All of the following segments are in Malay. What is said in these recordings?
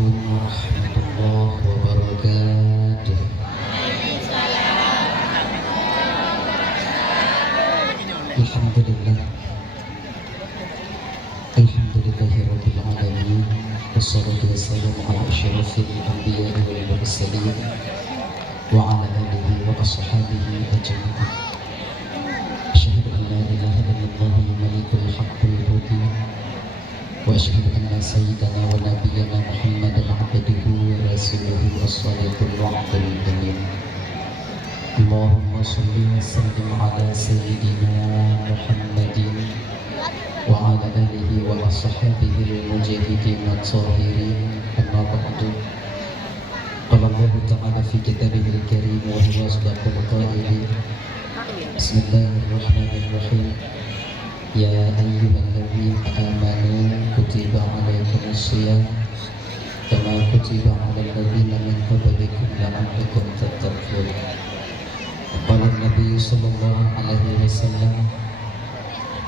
Assalamualaikum warahmatullahi wabarakatuh. Alhamdulillah. Alhamdulillahirabbil alamin. Wassalatu wassalamu ala asyrafil anbiya'i wal mursalin wa ala alihi wa ashabihi ajma'in. Asyhadu an la ilaha illallah malikul haqqul mubin. Wa asyhadu anna sayyidana wa nabiyyana Muhammadan abduhu wa rasuluhu as-sadiqul wa'dul amin. Allahumma shalli wa sallim ala sayyidina Muhammadin wa ala alihi wa ashabihi al-mujahidin at-tahirin. Amma ba'du. Qala Allah ta'ala fi kitabihil karim wa huwa asdaqul qailin. Bismillahirrahmanirrahim. Ya ayyuhalladzina amanu kutiba alaikumus shiyam kama kutiba alal ladzina min qablikum la'allakum tattaqun. Qala Nabi sallallahu alaihi wasallam,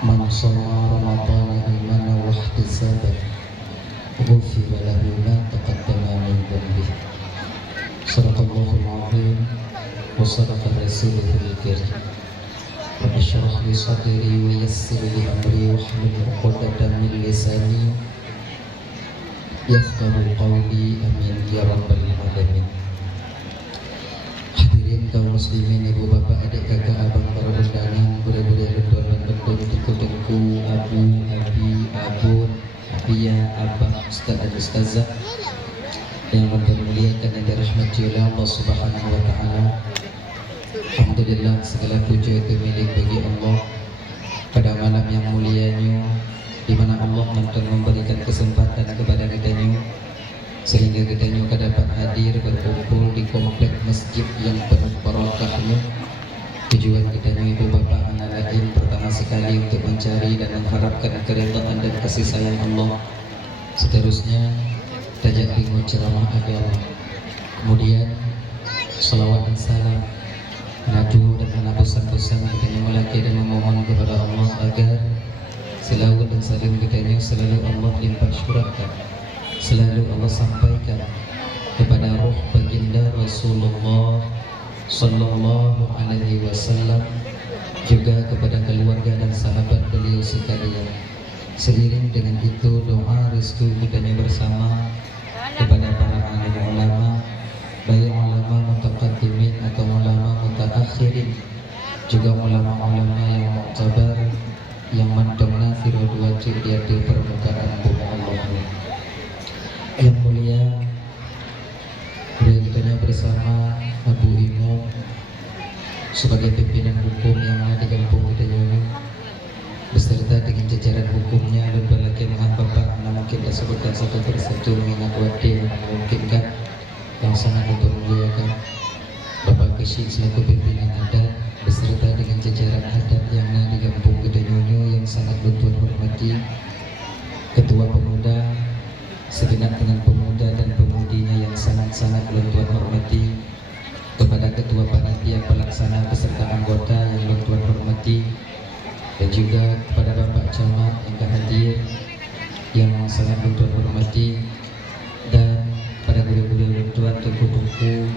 man shoma ramadhana imanan wa ihtisaban ghufira lahu ma taqaddama min dhanbihi. Shadaqallahul azim wa shadaqa rasuluhul karim. Rabbi shrah li sadri wa yassir li amri wahlul 'uqdatam min lisani yafqahu qawli. Amin ya rabbal alamin. Hadirin kaum muslimin, ibu bapak, adik kakak, abang, para undangan, bude-bude, tuan dan tuan, tengku-tengku, abu, abi, abun, abia, abang, ustaz dan ustazah yang muliakan dan dirahmati oleh Allah Subhanahu wa taala. Alhamdulillah, segala puja itu milik bagi Allah pada malam yang mulianya, di mana Allah telah memberikan kesempatan kepada kitanya sehingga kitanya dapat hadir berkumpul di komplek masjid yang penuh barakahnya. Tujuan kitanya, ibu bapa, anak lain pertama sekali untuk mencari dan mengharapkan keridhaan dan kasih sayang Allah. Seterusnya tajak dengar ceramah agama, kemudian salawat dan salam, mengadu dan menabusan-busan kitanya melaki dan memohon kepada Allah agar selawat dan salim kitanya selalu Allah limpah syurahkan, selalu Allah sampaikan kepada roh baginda Rasulullah sallallahu alaihi wasallam, juga kepada keluarga dan sahabat beliau sekalian. Seiring dengan itu, doa restu kitanya bersama kepada para alim ulama, baik ulama mutaqaddimin atau ulama mutaakhirin, juga ulama-ulama yang mu'tabar, yang mandangna firudwati di permukaan bumi Allah. Yang mulia, kita bersama Abu Imam sebagai pimpinan hukum yang ada di kampung kita ini, beserta dengan jajaran hukumnya, dan berlaki dengan bapak, namun kita sebutkan satu persatu mengingat waktu yang memungkinkan, yang sangat dipermuliakan Bapak Kesyik selaku pimpinan adat beserta dengan jajaran adat yang ada di kampung Gedanyonyo yang sangat bertuan hormati, ketua pemuda segenap dengan pemuda dan pemudinya yang sangat-sangat bertuan hormati, kepada ketua panitia pelaksana beserta anggota yang bertuan hormati, dan juga kepada Bapak Camat yang hadir yang sangat bertuan hormati, dan pada guru-guru tuan, tengku-tengku,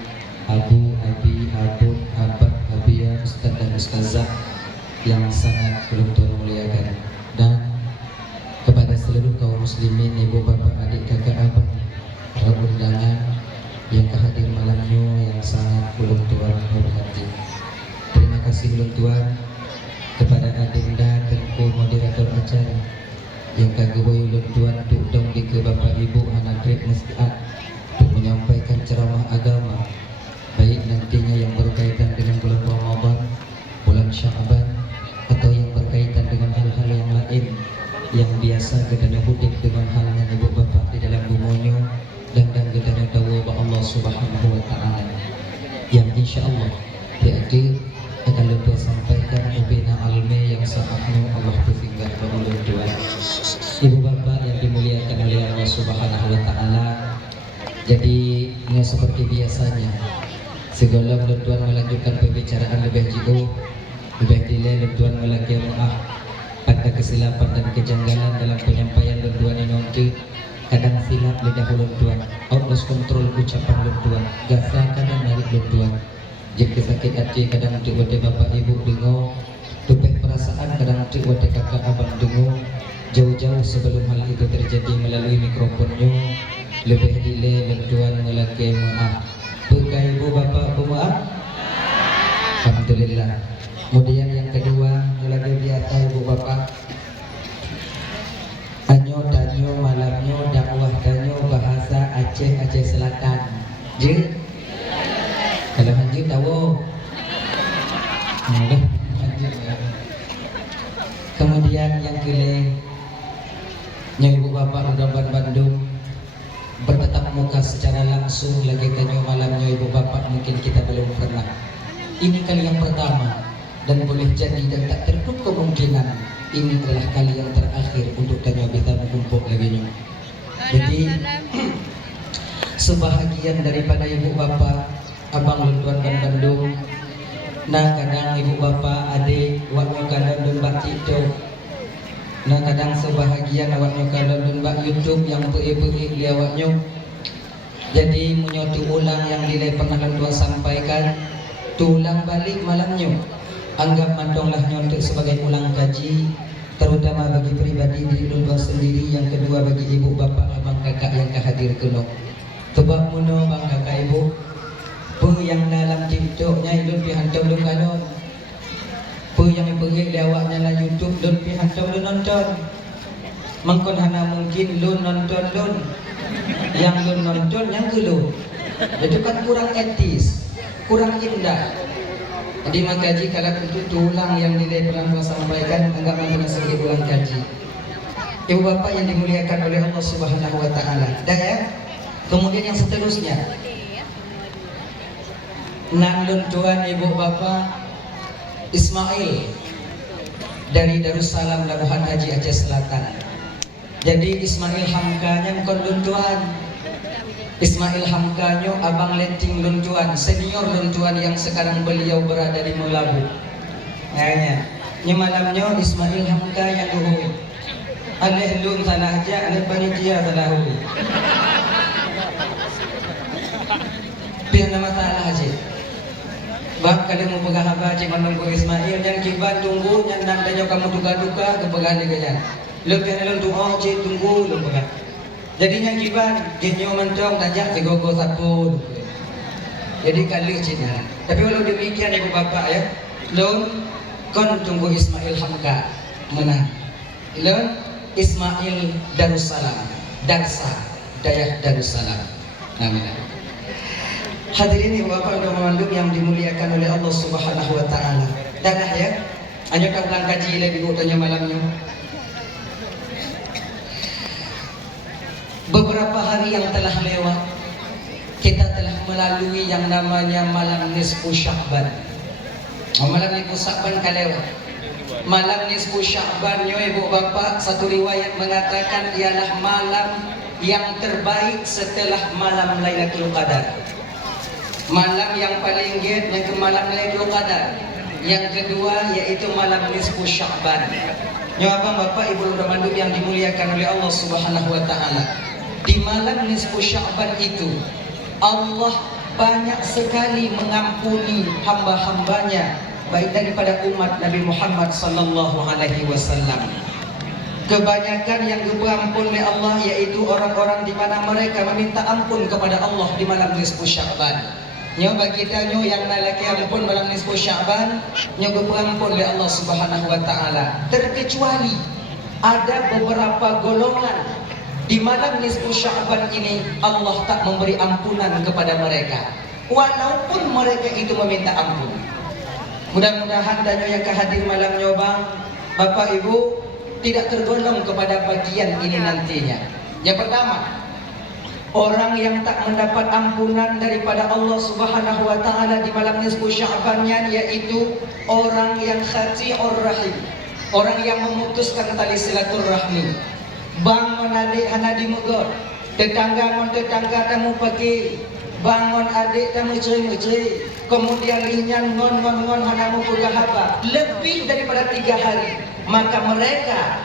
abu, abi, abun, abad, abia, ustaz dan ustazah yang sangat bertuan muliakan, dan kepada seluruh kaum muslimin, ibu bapak, adik kakak, abang, para undangan yang hadir malamnya yang sangat bertuan hormati. Terima kasih tuan kepada adinda tengku moderator acara yang kagawai tuan untuk dong di ke bapak ibu anak grade masjid untuk menyampaikan ceramah agama, baik nantinya yang berkaitan dengan bulan Ramadan, bulan Sya'ban, atau yang berkaitan dengan hal-hal yang lain yang biasa kita hudip dengan halnya ibu bapak di dalam bumonyo, dan kita tahu bahwa Allah Subhanahu wa taala yang insyaallah diadir akan lebih sampaikan ubina alme yang saatnya Allah bertinggal bahwa tuan. Ibu bapak yang dimuliakan oleh Allah Subhanahu wa taala, jadi seperti biasanya segala tuan melanjutkan pembicaraan lebih jauh, lebih dile tuan melaki maaf ada kesilapan dan kejanggalan dalam penyampaian tuan ini nanti kadang silap lidah ulun tuan, out lost control ucapan ulun tuan, gasa kadang narik ulun tuan. Jika sakit hati kadang nanti wate bapak ibu dengo, tupeh perasaan kadang nanti wate kakak abang dengo. Jauh-jauh sebelum hal itu terjadi melalui mikrofonnya, lebih dile ulun tuan ngelake maaf. Pekai ibu bapak pemaaf? Alhamdulillah. Kemudian yang kedua, lagi biasa ibu bapak. Anyo danyo malamnya dakwah danyo bahasa Aceh Selatan. Je? Kalau lanjut tahu. Lanjut. Kemudian yang kele ibu bapak Udaban Bandung bertatap muka secara langsung lagi danyo malamnya ibu bapak mungkin kita belum pernah. Ini kali yang pertama dan boleh jadi dan tak tertutup kemungkinan ini adalah kali yang terakhir untuk danyo bisa mengumpul lagi. Jadi sebahagian daripada ibu bapak abang luntuan dan Bandung, nah kadang ibu bapak adik waktu kadang dun bak TikTok, nah kadang sebahagian awaknya kadang dun bak YouTube yang peri-peri dia awaknya. Jadi menyotu ulang yang dia pernah luntuan sampaikan, tulang balik malamnya. Anggap mandonglah nyontek sebagai ulang kaji, terutama bagi pribadi diri luntuan sendiri, yang kedua bagi ibu bapak abang kakak yang kehadir keno. Tebak muno bang kakak ibu, pe yang dalam TikToknya idun pihantam lu kanon, pe yang pergi lewatnya lah YouTube dun pihantam lu nonton. Mangkon hana mungkin lu nonton lun, yang lu nonton yang ke lu. Itu kan kurang etis, kurang indah. Jadi makaji kalau untuk tulang yang nilai pernah sampaikan anggap mana sebagai ulang kaji. Ibu bapak yang dimuliakan oleh Allah Subhanahu Wa Taala. Dah ya. Kemudian yang seterusnya, nandun tuan ibu bapak Ismail dari Darussalam Labuhan Haji Aceh Selatan. Jadi Ismail Hamkanya kondun tuan. Ismail Hamkanyo abang lenting luntuan, senior luntuan yang sekarang beliau berada di Melabu. Kayaknya malamnya Ismail Hamka yang duhui. Aleh lun salah aja, aleh panitia salah hui. Biar nama salah aja. Bang kalau mau pegang apa aja menunggu Ismail dan kibat tunggu nyandang danyo kamu duka-duka kepegang dia. Lebih alun doa aja tunggu lu pegang. Jadinya kiban, genyo mentong tajak segogo sapu. Jadi kali Cina. Tapi walau demikian ibu bapak ya, lon kon tunggu Ismail Hamka menang. Lon Ismail Darussalam, Darsa, Dayak Darussalam. Namanya. Hadirin ibu bapak dan Bandung yang dimuliakan oleh Allah Subhanahu Wa Taala. Dadah ya, hanya kau ulang kaji lagi tanya malamnya. Beberapa hari yang telah lewat, kita telah melalui yang namanya malam nisfu Sya'ban. Malam nisfu Sya'ban kalewat. Malam nisfu Sya'ban yo ibu bapak, satu riwayat mengatakan ialah malam yang terbaik setelah malam Lailatul Qadar. Malam yang paling giat yang ke malam Lailatul Qadar. Yang kedua yaitu malam nisfu Sya'ban. Yo bapak ibu Bandung yang dimuliakan oleh Allah Subhanahu Wa Taala. Di malam nisfu Sya'ban itu Allah banyak sekali mengampuni hamba-hambanya, baik daripada umat Nabi Muhammad sallallahu alaihi wasallam. Kebanyakan yang diampun oleh Allah yaitu orang-orang di mana mereka meminta ampun kepada Allah di malam nisfu Sya'ban. Nyo bagi tanyo yang nalaki ampun malam nisfu Sya'ban, nyo diampun oleh Allah Subhanahu Wa Taala. Terkecuali ada beberapa golongan di malam nisfu Sya'ban ini Allah tak memberi ampunan kepada mereka, walaupun mereka itu meminta ampun. Mudah-mudahan danyo yang kehadir malamnya bang, bapak ibu tidak tergolong kepada bagian ini nantinya. Yang pertama, orang yang tak mendapat ampunan daripada Allah Subhanahu Wa Taala di malam nisfu Sya'bannya yaitu orang yang khati'ur rahim, orang yang memutuskan tali silaturahmi. Bangun adik anak di mugor, tetangga mon tetangga tamu pagi, bangun adik tamu ceri, kemudian linyan ngon hanamu pegah haba lebih daripada 3 hari, maka mereka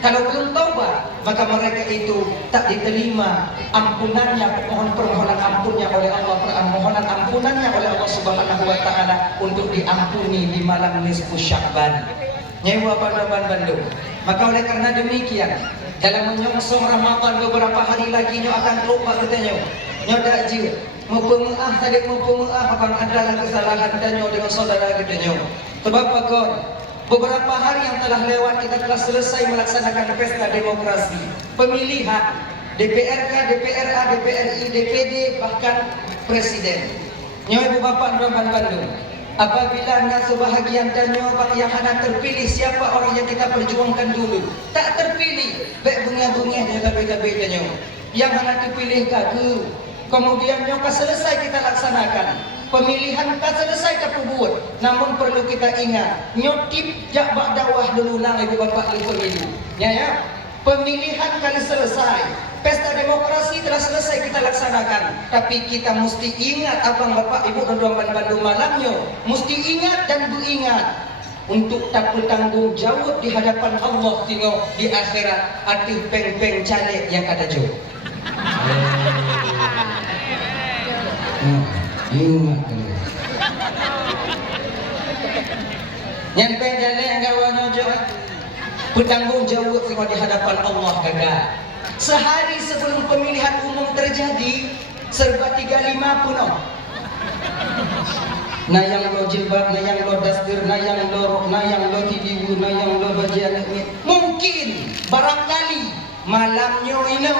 Kalau belum taubat, maka mereka itu tak diterima ampunannya, permohonan ampunnya oleh Allah, permohonan ampunannya oleh Allah Subhanahu wa taala untuk diampuni di malam nisfu Sya'ban. Nyewa Bandaban Bandung. Maka oleh karena demikian, dalam menyongsong Ramadan beberapa hari lagi nyo akan lupa katanya. Nyo dak je mau pengaah tadi mau pengaah akan adalah kesalahan danyo dengan saudara katanya. Sebab apa? Beberapa hari yang telah lewat kita telah selesai melaksanakan pesta demokrasi, pemilihan DPRK, DPRA, DPRI, DPD, bahkan Presiden. Nyo ibu bapak Bandaban Bandung, apabila anda sebahagian dan nyoba yang hendak terpilih siapa orang yang kita perjuangkan dulu, tak terpilih, baik bunga-bunga dia tapi-tapi nyo. Yang hendak terpilih ke kemudian nyoba selesai kita laksanakan. Pemilihan tak selesai kita buat, namun perlu kita ingat nyotip jak bak dawah dulu lang ibu bapak di pemilu. Ya, pemilihan kali selesai, pesta demokrasi telah selesai kita laksanakan, tapi kita mesti ingat abang bapak ibu Bandaban Bandung malamnya, mesti ingat dan beringat untuk tak bertanggung jawab di hadapan Allah tengok di akhirat arti peng-peng caleg yang ada jauh. Ingat kali. Nyampe jalan kawannya juga bertanggung jawab di hadapan Allah gagal. Sehari sebelum pemilihan umum terjadi serba 35 puno. Na yang lo jilbab, na yang lo dastir, na yang lo tidiwu, na yang lo bajian ini. Mungkin barangkali malamnya ini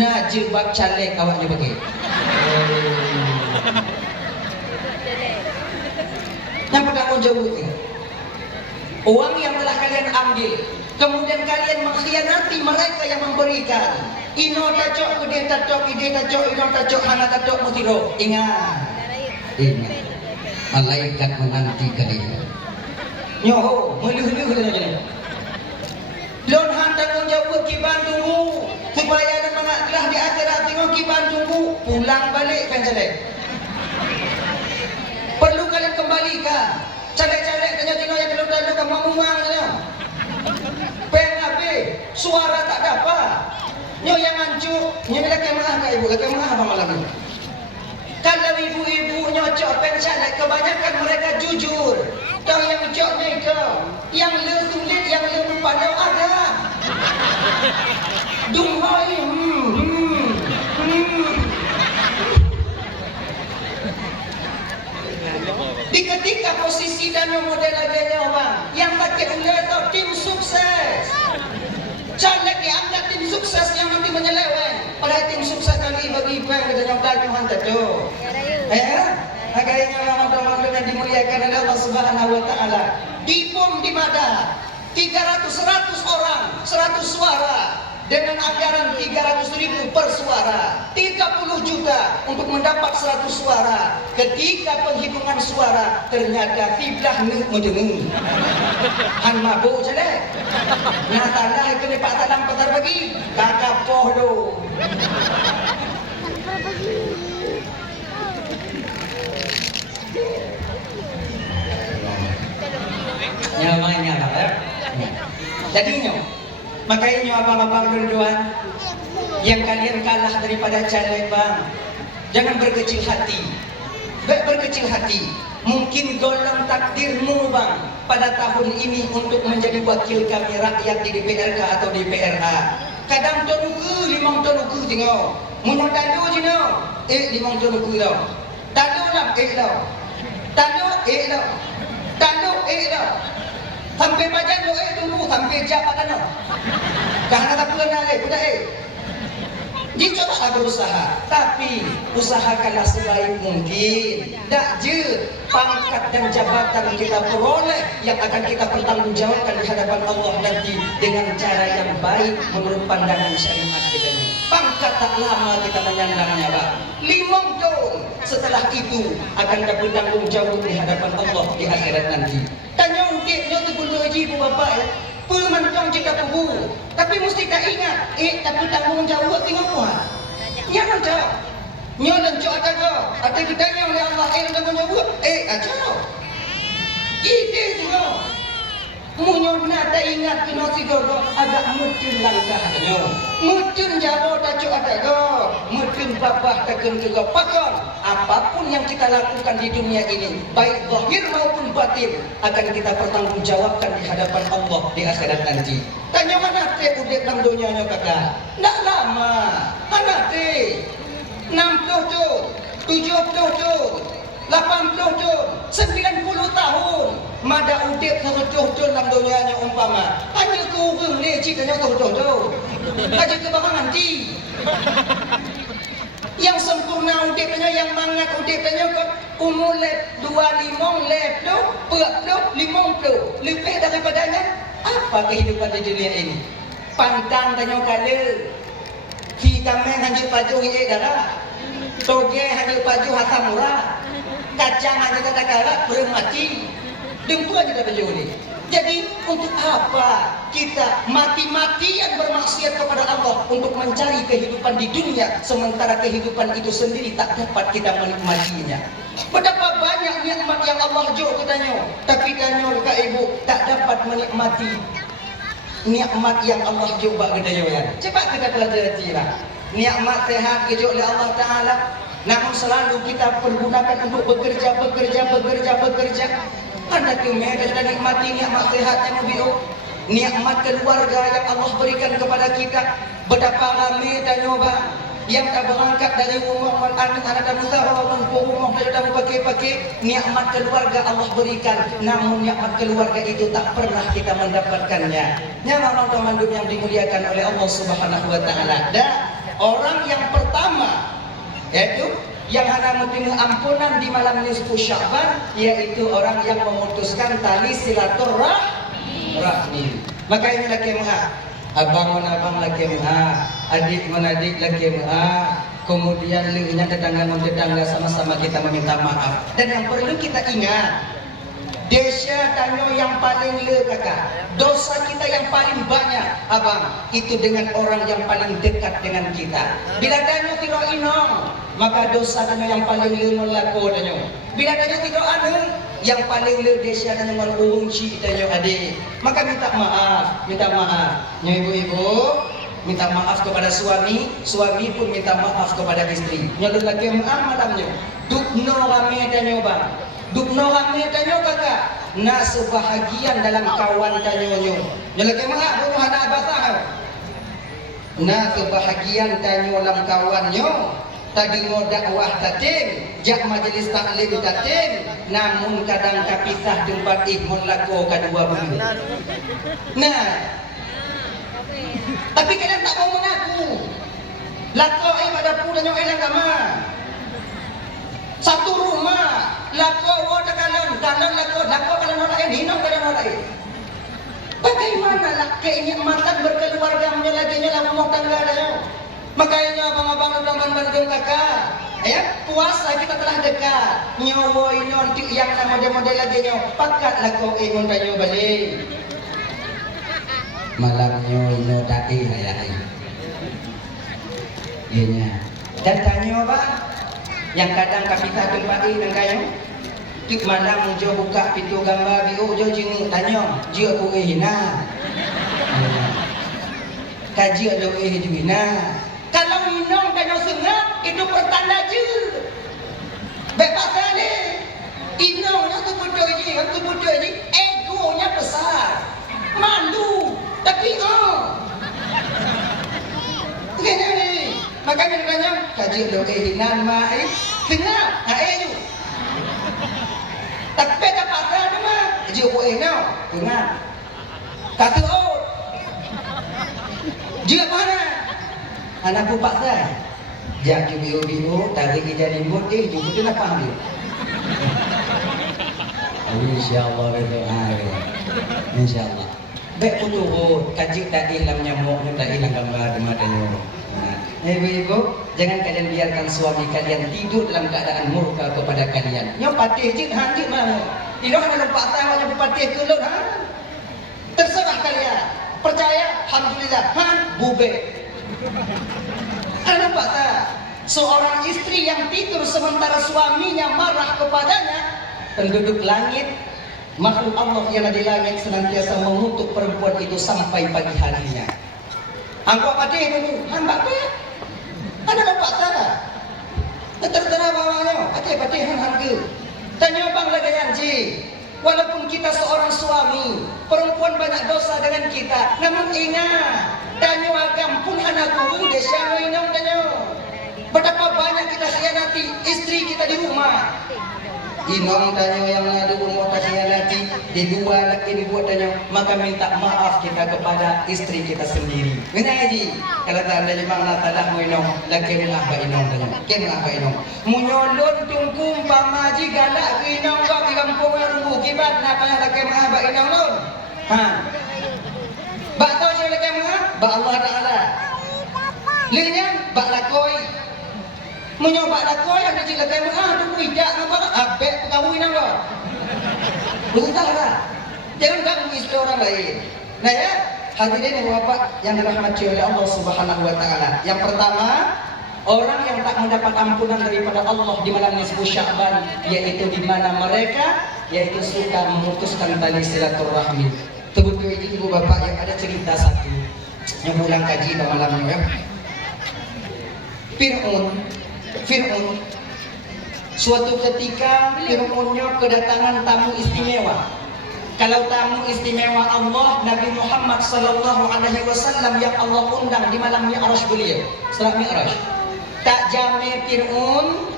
na jilbab caleg awaknya bagi. Yang bertanggung jawab itu uang yang telah kalian ambil, kemudian kalian mengkhianati mereka yang memberikan. Ino tacok, ide tacok, ino tacok, hana tacok, mutiro. Ingat, Malaikat menanti kalian. nyoho, meluh-luh saja. Lon han tanggung jawab kiban tunggu supaya ada mengaklah di akhirat tengok kiban tunggu pulang balik kan caleg. Perlu kalian kembalikan caleg-caleg tanya-tanya yang lalu-lalu kamu ngomong tanya. PNAB suara tak dapat. Nyo yang hancur, nyo bila kemah ke ibu, kemah apa malam ni? Kalau ibu-ibu nyocok pencaleg kebanyakan mereka jujur. Tahu yang coknya itu, yang le sulit, yang le pandau ada. Dunghoi, Di ketika posisi dan model adanya orang yang pakai ular atau tim sukses, caleg dianggap tim sukses yang nanti menyeleweng. Padahal tim sukses kali bagi bank dengan Tuhan tentu. Agaknya orang-orang yang dimuliakan oleh Allah Subhanahu wa taala. Di POM di Mada 100 orang, 100 suara dengan anggaran 300.000 per suara, 30 juta untuk mendapat 100 suara. Ketika penghitungan suara ternyata kiblah nu mendengung. Han mabuk je deh. Nyatalah itu ni Pak Tanam Petar bagi. Kakak poh do. Nyamanya lah ya. Jadinya makanya abang-abang tuan yang kalian kalah daripada caleg bang, jangan berkecil hati. Baik berkecil hati. Mungkin golong takdirmu bang pada tahun ini untuk menjadi wakil kami rakyat di DPRK atau DPRA. Kadang tonuku 5 tonuku tengok. Mun tadu je no. 5 tonuku dah. Tadu nak dah. Tadu dah. Tadu dah. Sampai badan lo tunggu sampai jabat dah. Karena tak pernah leh budak Dia cobalah berusaha, tapi usahakanlah sebaik mungkin. Tak je pangkat dan jabatan kita peroleh yang akan kita pertanggungjawabkan di hadapan Allah nanti dengan cara yang baik menurut pandangan syariat kita ini. Pangkat tak lama kita menyandangnya, Pak. 5 tahun setelah itu akan kita bertanggung jawab di hadapan Allah di akhirat nanti. Tanya udiknya tu pun haji pun bapak ya. Pemantang kita kubu, tapi mesti tak ingat. Tapi tanggung jawab tengok puan. Yang ada, nyolan cok ada kau. Ada ditanya oleh Allah, tanggung jawab. Ada. Ide tengok. Munyona tak ingat kena si gogo agak mudun langkahnya. Mudun jauh tak cuk ada go. Mudun babah takkan juga pakon. Apapun yang kita lakukan di dunia ini, baik zahir maupun batin, akan kita pertanggungjawabkan di hadapan Allah di akhirat nanti. Tanya mana teh udip dalam dunianya kakak? Nak lama. Mana teh? 60 tu, 70 tu, 80 tu, 90 tahun. Mada udip serutuh-tuh dalam dunianya umpama. Hanya kurang lecik hanya serutuh-tuh. Aja kebangan nanti. Yang sempurna udipnya, yang mangat udipnya kok umur lep 25 lep tu, perak tu, 50. Lebih daripadanya, apa kehidupan di dunia ini? Pantang tanya kala. Si kameng hanya paju hie darah. Toge hanya paju hatam murah. Kacang hanya kata karat bermati. Dengkuan kita baju ini. Jadi untuk apa kita mati-matian bermaksiat kepada Allah untuk mencari kehidupan di dunia, sementara kehidupan itu sendiri tak dapat kita menikmatinya. Betapa banyak nikmat yang Allah jauh katanya, tapi tanya ke ibu tak dapat menikmati nikmat yang Allah coba kedaya. Cepat kita pelajari lah. Nikmat sehat dijauh oleh Allah Taala, namun selalu kita pergunakan untuk bekerja. Anda kemudian sudah nikmati nikmat sehat yang lebih, nikmat keluarga yang Allah berikan kepada kita. Betapa ramai dan nyoba yang tak berangkat dari rumah anak dan usaha rumah dan pakai nikmat keluarga Allah berikan, namun nikmat keluarga itu tak pernah kita mendapatkannya. Nyawa teman yang dimuliakan oleh Allah Subhanahu wa taala. Dan orang yang pertama yaitu yang hanya menerima ampunan di malam nisfu Sya'ban, yaitu orang yang memutuskan tali silaturahmi. Maka ini laki muha, abang menabang laki muha, adik menadik laki muha, kemudian liunya tetangga sama-sama kita meminta maaf. Dan yang perlu kita ingat, Desya tanyo yang paling le kakak, dosa kita yang paling banyak abang itu dengan orang yang paling dekat dengan kita. Bila tanyo tidak inong, maka dosa tanyo yang paling le melako tanyo. Bila tanyo tidak anu, yang paling le desya tanyo mengunci tanyo adik. Maka minta maaf. Nyo ibu-ibu minta maaf kepada suami, suami pun minta maaf kepada istri. Nyo lelaki maaf malamnya. Dukno rame tanyo bang. Dukno rame tanyo kakak. Na sebahagian dalam kawan tanyo nyo. Nyeleke maaf bunuh anak basah. Na sebahagian tanyo dalam kawan nyo. Tadi ngo dakwah tatim, jak majlis taklim tatim, namun kadang kapisah tempat ihmun lako kadua bumi. Nah, tapi kadang tak mau mengaku. Lako pada pulang yang elang kama. Satu rumah, lako wadah kalon lako kalon orang lain, hinong kalon orang lain. Bagaimana lah kenikmatan berkeluarga lagi dalam rumah tangga dayo? Makanya abang-abang dan bandung kakak, ya puasa kita telah dekat. Nyawa ini nanti yang model-model lagi nyawa, pakat lako ingon tanyo balik. Malamnya ini tadi ayah. Iya. Dan tanyo bang. Yang kadang kami tak tempati dan kaya tik malam jo buka pintu gambar bio jo jing tanya jia ku hina kaji lo hina kalau minum kanyo sengap itu pertanda je bebas ni inong yang tu bodoh je egonya besar malu tapi begini ni. Makanya ditanya, kaji lo kehinan mai, tengah, ayu. Tapi tak pasal tu mah, kaji aku enau, tengah. Kata dia mana? Anak bupak saya. Jak biu-biu, tarik ijah limut, jumpa tu nak panggil. InsyaAllah berdoa. InsyaAllah. Baik putus, kaji tak hilang nyamuk, tak hilang gambar di mata nyamuk. Ibu-ibu, jangan kalian biarkan suami kalian tidur dalam keadaan murka kepada kalian. Nyo patih jit hanjit mana? Tidak ada lupa tahu yang patih kelut ha? Terserah kalian. Percaya, alhamdulillah. Bube. Ada lupa tahu. Seorang istri yang tidur sementara suaminya marah kepadanya, penduduk langit makhluk Allah yang ada di langit senantiasa mengutuk perempuan itu sampai pagi harinya. Angkau patih dulu, hamba pe. Ada nampak salah. Tertera bawahnya, patih harga. Tanya bang lagayan ci. Walaupun kita seorang suami, perempuan banyak dosa dengan kita, namun ingat, tanya agam pun hanaku bung desya inong tanya. Betapa banyak kita khianati istri kita di rumah. Inong tanya yang ada umur tak khianati, di dua laki buat tanya, maka minta maaf kita kepada istri kita sendiri. Benar ji? Kalau tak ada limang natalah mu inong, laki mengapa inong tanya, ken mengapa inong? Munyolon tungkung pamaji galak ke inong kau di kampung yang rumbu kibat, napa yang laki mengapa inong lon? Ha? Bak tahu siapa laki mengapa? Bak Allah Taala. Lihat, bak lakoi. Menyoba lakoi ada cik laki mengapa? Ada tidak apa? Abek pekawin apa? Berusaha. Jangan ganggu istri orang lain. Nah ya, hadirin yang bapak yang dirahmati oleh Allah Subhanahu wa taala. Yang pertama, orang yang tak mendapat ampunan daripada Allah di malam nisfu Sya'ban, yaitu di mana mereka yaitu suka memutuskan tali silaturahmi. Betul itu ibu bapak yang ada cerita satu yang pulang kaji pada malamnya ya. Fir'aun suatu ketika Fir'aunnya kedatangan tamu istimewa. Kalau tamu istimewa Allah, Nabi Muhammad sallallahu alaihi wasallam yang Allah undang di malam Mi'raj beliau, salat Mi'raj. Tak jame Fir'aun,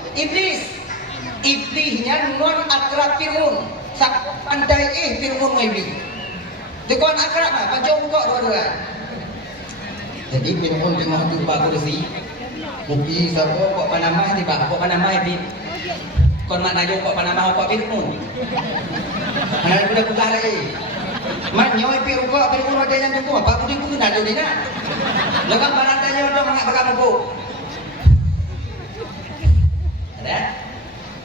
iblisnya non akrab Fir'aun. Sak pandai Fir'aun iblis. Dekon akrab mah, panjang kok dua-dua. Jadi Fir'aun tengah duduk kursi. Kopi sabo kok panamah di pak, kok panamah di. Kon mak najo kok panamah kok Fir'aun. Ana budak-budak lagi. Mak nyoy Fir'aun ada yang tunggu apa pun itu najo dina. Lekang barang tanya udah mangak bakal buku. Ada?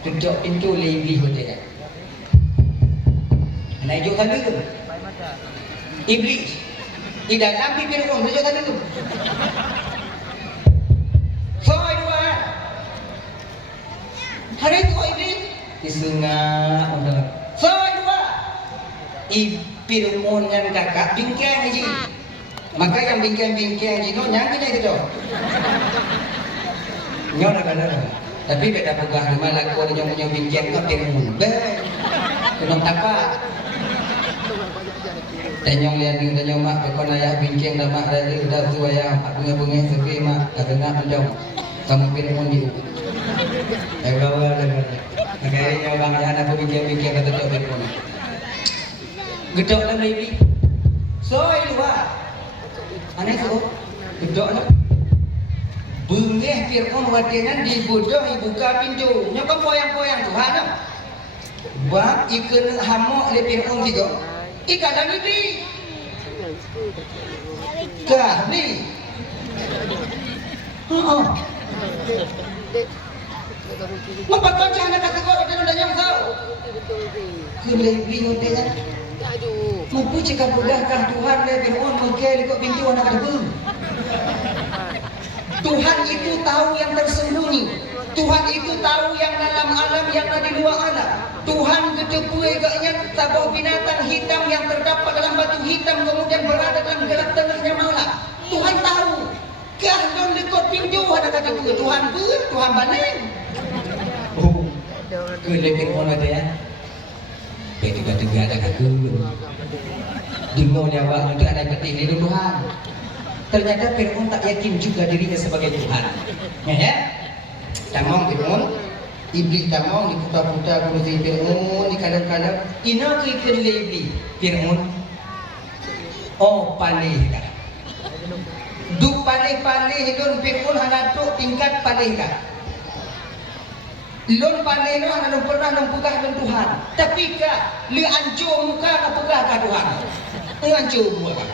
Tunjuk pintu lebih hotel. Najo tadi tu. Iblis. Di dalam Fir'aun najo tadi tu. Hari itu iblis disengah udah. Dua. Fir'aun yang kakak bingkang aja. Maka yang bingkang-bingkang aja nyang kita itu. Nyo nak ada. Tapi beda pegah rumah laku ada yang punya bingkang kau Fir'aun. Kunong tapak. Tanyong lihat ni tanyong mak kau ayah bingkang dah mak dari dah tua ya bunga-bunga sepi mak karena menjauh kamu Fir'aun di ayo bawa dah. Kayaknya bang anak aku bikin kata jauh Fir'aun. Gedok lah baby. So luar. Aneh tu. Gedok lah. Bengeh Fir'aun watinan dibodoh buka pintu. Nyokap poyang-poyang Tuhan dah. Bang ikan hamok le Fir'aun juga. Ikan dah ni. Kah ni. Mempakon jangan kata kau dan yang tahu. Kelebih hotelnya. Mampu cakap begahkah Tuhan le Fir'aun mengkel ikut pintu anak ada. Tuhan itu tahu yang tersembunyi. Tuhan itu tahu yang dalam alam yang ada di luar alam. Tuhan ketepu agaknya tabah binatang hitam yang terdapat dalam batu hitam kemudian berada dalam gelap tengahnya malam. Tuhan tahu. Kah don lekot pintu ada kata Tuhan ber, Tuhan banen. Oh, kelebih Fir'aun ada ya. Tiga-tiga ada kata. Dengar dia awak itu ada ketik di Tuhan. Ternyata Fir'aun tak yakin juga dirinya sebagai Tuhan. Ya? Tamang Fir'aun, iblis tamang diputar-putar kursi Fir'aun di kadang-kadang. Ina ke ikan lebih Fir'aun. Oh palih dah. Duk palih-palih don Fir'aun hanatuk tingkat palih dah. Lon palih no hana pernah pegah dengan Tuhan. Tapi kah le ancur muka ka pegah ka Tuhan. Hancur muka.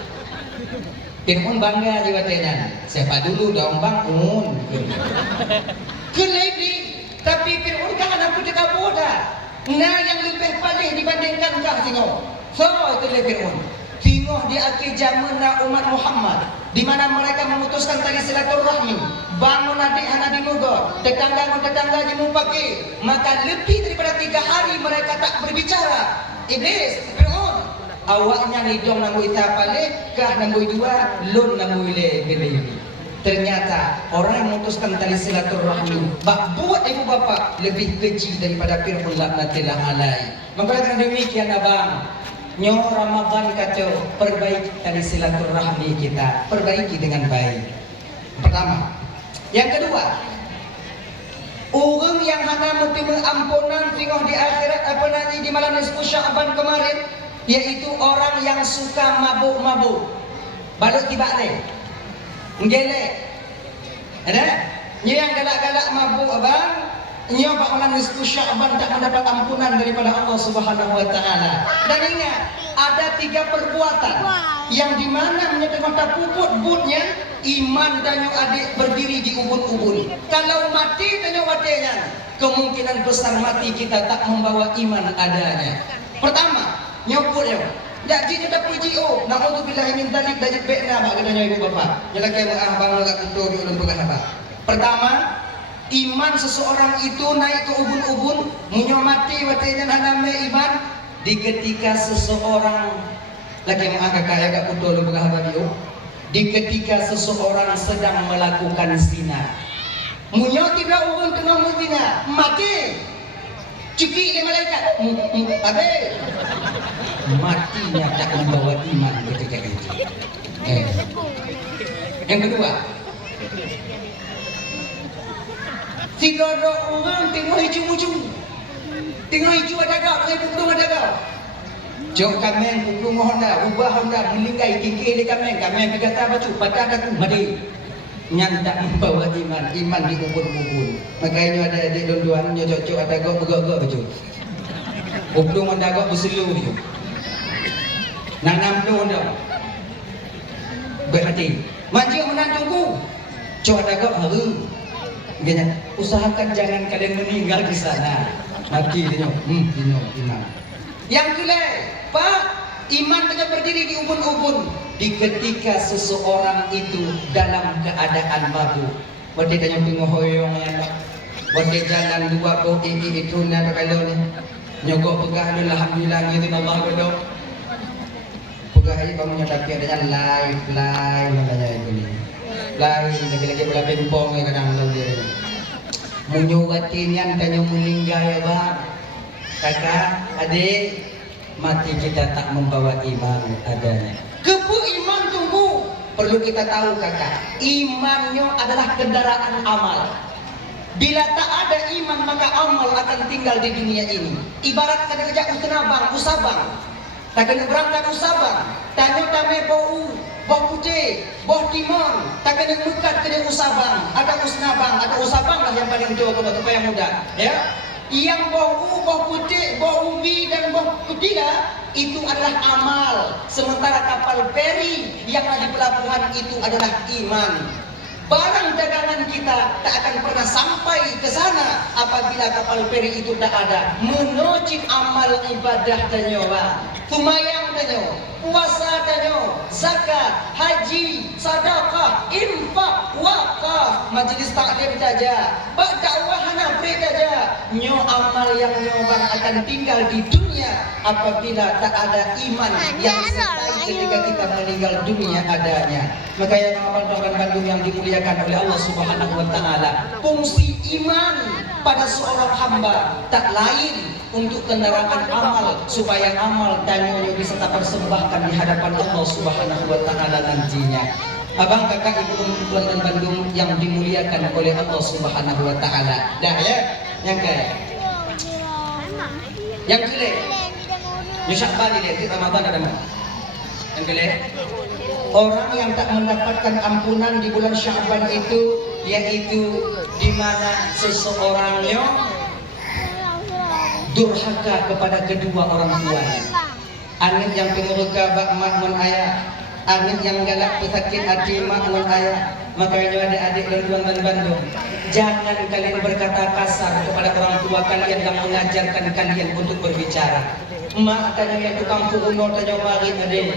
Fir'aun bangga jiwa tenan. Siapa dulu dong bangun. Kelebih. Tapi Fir'aun kan anak putih kaboda. Nah yang lebih palih dibandingkan kah tengok. Sama itu le Fir'aun. Tengok di akhir zaman umat Muhammad. Di mana mereka memutuskan tali silaturahmi. Bangun adik anak di Mogor. Tetangga di Mupaki. Maka lebih daripada 3 hari mereka tak berbicara. Iblis, Fir'aun. Awaknya nidong namui tapale, kah namui dua, lun namui le gede. Ternyata orang yang memutuskan tali silaturahmi, bak buat ibu bapa lebih keji daripada Fir'aun laknatillah alai. Maka dengan demikian abang, nyo Ramadan kacau, perbaiki tali silaturahmi kita, perbaiki dengan baik. Pertama. Yang kedua, orang yang hanya menerima ampunan tengok di akhirat apa nanti di malam nisfu Sya'ban kemarin, yaitu orang yang suka mabuk-mabuk. Balut tiba le. Ngelek. Ada? Nyo yang galak-galak mabuk abang, nyo pak malam nisfu Sya'ban tak mendapat ampunan daripada Allah Subhanahu wa taala. Dan ingat, ada 3 perbuatan yang di mana menyebabkan mata puput butnya iman danyo adik berdiri di ubun-ubun. Kalau mati danyo wadenya, kemungkinan besar mati kita tak membawa iman adanya. Pertama, nyoput yo. Dak ji dak puji oh, naudzubillah min dzalik dajib bekna mak katanya ibu bapa. Jelaka maah bang agak kutu di ulun pegang apa. Pertama, iman seseorang itu naik ke ubun-ubun, munyo mati wadenya haname iman di ketika seseorang lagi mengangkat kaya gak kutu lu pegang apa dia. Di ketika seseorang sedang melakukan zina, munyo tidak urun tengah zina, mati. Cekik le malaikat. Abe. Matinya tak membawa iman ketika itu. Yang kedua, tiga orang tengok hijau-hijau. Tengok hijau ada kau, tengok pukul ada kau. Jok kameng pukul Honda, ubah Honda, melingkai tinggi di kameng pergi kata bacu, patah daku, madi. Yang tak membawa iman di ubun-ubun. Makanya ada adik donduan, nyocok ada gok begok-gok bacu. Ubung Honda gok berselu bacu. Nanam tu Honda. Berhati. Majik menantuku. Cok ada gok haru. Dia usahakan jangan kalian meninggal di sana. Mati dia. Iman. Yang kedua, Pak, iman tengah berdiri di ubun-ubun di ketika seseorang itu dalam keadaan mabuk. Wadi tanya tengok hoyong ya. Wadi jalan dua kau ini itu nak kalau ni. Nyogok pegah dulu alhamdulillah gitu Allah bedo. Pegah ini kamu nyatakan adanya live namanya itu ni. Live lagi-lagi bola pingpong yang kadang lalu dia. Munyuwatin tanya meninggal ya bang. Kakak, adik, mati kita tak membawa iman adanya. Kebu iman tunggu. Perlu kita tahu kakak, imannya adalah kendaraan amal. Bila tak ada iman maka amal akan tinggal di dunia ini. Ibarat kena kerja usabang. Tak kena berangkat usabang. Tanya tame bau putih, bau timon. Tak kena mekat kena usabang. Ada usabang lah yang paling jauh kalau supaya mudah. Ya. Yang bau putih, bau ubi dan bau kutila itu adalah amal. Sementara kapal feri yang ada di pelabuhan itu adalah iman. Barang dagangan kita tak akan pernah sampai ke sana apabila kapal feri itu tak ada. Menojib amal ibadah danyo, tumayang danyo, puasa danyo, zakat, haji, sedekah, infak, wakaf, majlis taklim saja, bak dakwah hana beri saja. Nyo amal yang nyobang akan tinggal di dunia apabila tak ada iman yang sertai ketika kita meninggal dunia adanya. Makanya kawan-kawan Bandung yang dimuliakan oleh Allah Subhanahu wa taala, fungsi iman pada seorang hamba tak lain untuk kendaraan amal supaya amal danyonya bisa tak persembahkan di hadapan Allah Subhanahu wa taala nantinya. Abang kakak ibu tuan dan Bandung yang dimuliakan oleh Allah Subhanahu wa taala. Dah ya. Yang ke? Yang kedua. Sya'ban ini Ramadan ada mana? Yang kedua, orang yang tak mendapatkan ampunan di bulan Sya'ban itu yaitu di mana seseorangnya durhaka kepada kedua orang tuanya. Anak yang pengurka bak mak mun ayah, anak yang galak pesakit hati mak mun ayah. Makanya adik-adik dan tuan dan Bandung, jangan kalian berkata kasar kepada orang tua kalian yang mengajarkan kalian untuk berbicara. Mak tanya yang tukang puhuno tanya mari adik.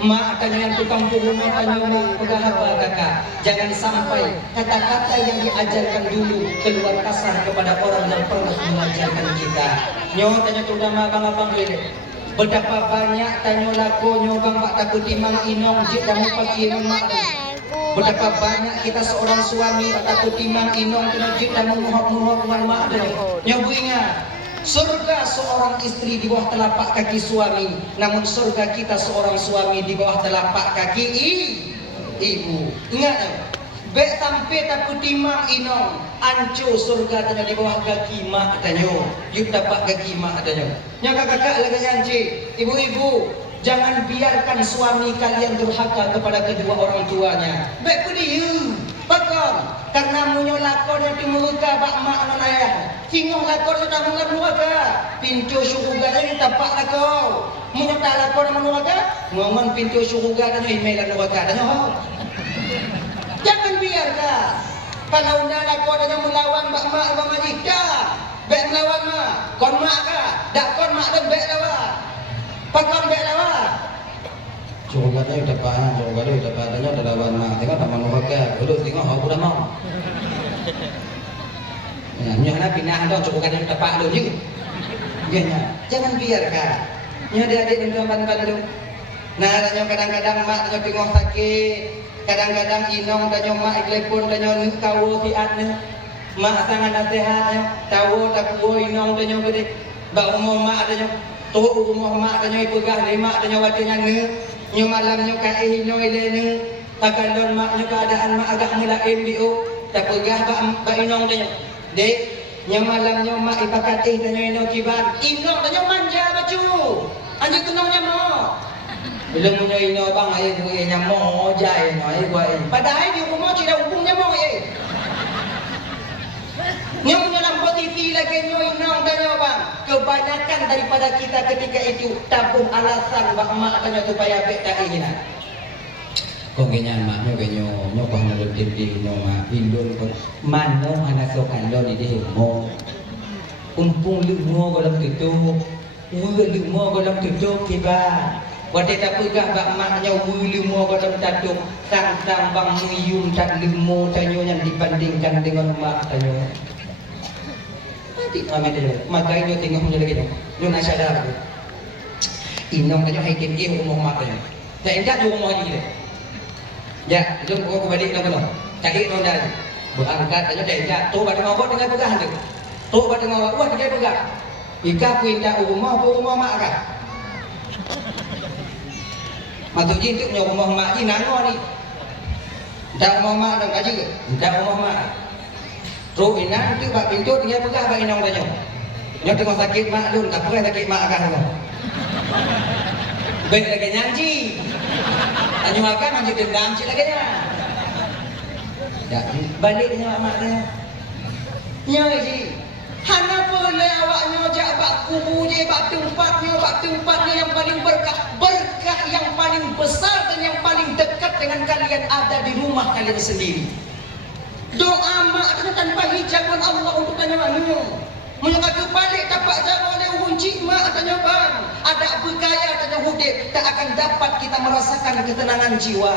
Mak tanya yang tukang puhuno tanya mak pegang apa kakak. Jangan sampai kata-kata yang diajarkan dulu keluar kasar kepada orang yang pernah mengajarkan kita. Nyo tanya terutama abang-abang ini. Betapa banyak tanyo lako nyobang bak takut timang inong jik damu pagi inong mak. Betapa banyak kita seorang suami bak takut timang inong kena jik damu muhak-muhak mak dan nyobu ingat. Surga seorang istri di bawah telapak kaki suami, namun surga kita seorang suami di bawah telapak kaki ibu. Ingat tak? Bek sampai takut timang inong ancu surga tanya di bawah kaki mak tanyo. Yuk dapat kaki mak tanyo. Nya kakak lagi anci, ibu-ibu jangan biarkan suami kalian durhaka kepada kedua orang tuanya. Bek pediu, bakal karena munyo lakon yang timurka bak mak non ayah. Singoh lakon sudah mengeluarga. Pintu syurga ni tapak lakau. Munyo tak lakon mengeluarga, ngomong pintu syurga tanyo email mengeluarga tanyo. Jangan biarkan. Kalau nak lakon yang melawan mak mak abang majik dah. Bek melawan mak. Kon mak kah? Dak kon mak dan bek lawan. Pakon bek lawan. Syurga tanya udah paham, syurga tu udah padanya udah lawan mak. Tengok tak mahu pakai. Dulu tengok aku dah mau. Ya, nyana pindah dah syurga tanya udah pak dulu. Genya, jangan biarkan. Nya adik-adik dan tuan-tuan dulu. Nah, tanya kadang-kadang mak tanya tengok sakit. Kadang-kadang inong tanyo mak telepon tanyo kawo si ane mak sangat nasihatnya tawo tak kuo inong tanyo gede ba umur mak tanyo tu umur mak tanyo ipegah lima tanyo watinya ne nyo malam nyo kae hino ile ne takalon mak nyo keadaan mak agak mulain bio tak pegah ba inong tanyo dek nyo malam nyo mak ipakatih tanyo ino kiban inong tanyo manja baju anjing kenongnya mau belum punya ino bang ayah gue nyamong ojai no ayah gue padahal di rumah tidak hubung nyamong ayah yang punya lampu TV lagi nyo inong tanya bang kebanyakan daripada kita ketika itu tabung alasan bang mak tanya supaya bek tak ingin kok genyan mak nyo kok nalo TV nyo mak indon kok mano anak sokan lo di deh mo umpung lu mo dalam tutup lu mo dalam tutup kibar Wadai tak pegah bak maknya wulu mo dalam tatuk sang-sang bang muyum tak limo tanyo yang dibandingkan dengan mak tanyo. Mati kami tanyo. Maka inyo tengok mo lagi tanyo. Nyo nak sadar ko. Inong tanyo haikin umong mak tanyo. Tak ingat yung umong lagi tanyo. Ya, jom ko balik na ko. Cari ron dah. Berangkat tanyo tak ingat. Tu batu ngawak dengan pegahan tu. Tu batu ngawak wah dia pegah. Ika pinta rumah mak kah? Maksud je untuk rumah mak je nano ni. Dak rumah mak dak kaji ke? Dak rumah mak. Ro inan tu bak pintu dia pegah bak inong tanyo. Nyo tengok sakit mak lun, tak pernah sakit mak kah tu. Baik lagi nyanji. Tanyo akan manji dendam cik lagi nya. Dak balik nyo mak dia. Nyo ji. Hana boleh awaknya jak bak kubu je bak tempatnya yang paling berkah yang paling besar dan yang paling dekat dengan kalian ada di rumah kalian sendiri. Doa mak tanpa hijaban Allah untuk tanya anu. Menyangka balik tapak jawa oleh unci mak tanya bang. Ada berkaya tanya hudib tak akan dapat kita merasakan ketenangan jiwa.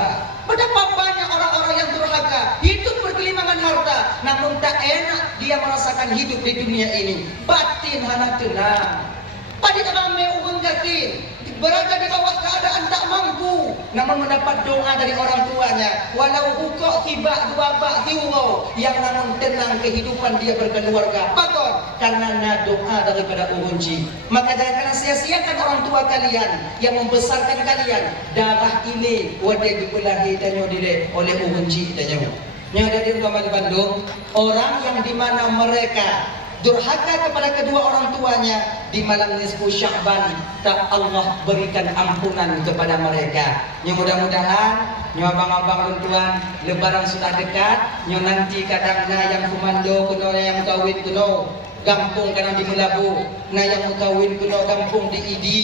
Betapa banyak orang-orang yang durhaka hidup berkelimangan harta, namun tak enak dia merasakan hidup di dunia ini. Batin hana tenang. Pada ramai orang gatin berada di bawah keadaan tak mampu, namun mendapat doa dari orang tuanya. Walau hukuk tibak dua bak tiurau, yang namun tenang kehidupan dia berkeluarga. Pakon karena na doa daripada urunci. Maka jangan sia-siakan orang tua kalian yang membesarkan kalian. Darah ini wadai dibelahi tanyo dile oleh urunci tanyo. Yang ada di rumah di Bandung, orang yang dimana mereka durhaka kepada kedua orang tuanya di malam nisfu Sya'ban, tak Allah berikan ampunan kepada mereka. Yang mudah-mudahan nyo abang-abang tuan lebaran sudah dekat, nyo nanti kadang na yang komando kuno yang kawin kuno kampung kadang di Melabu, na yang kawin kuno kampung di Idi,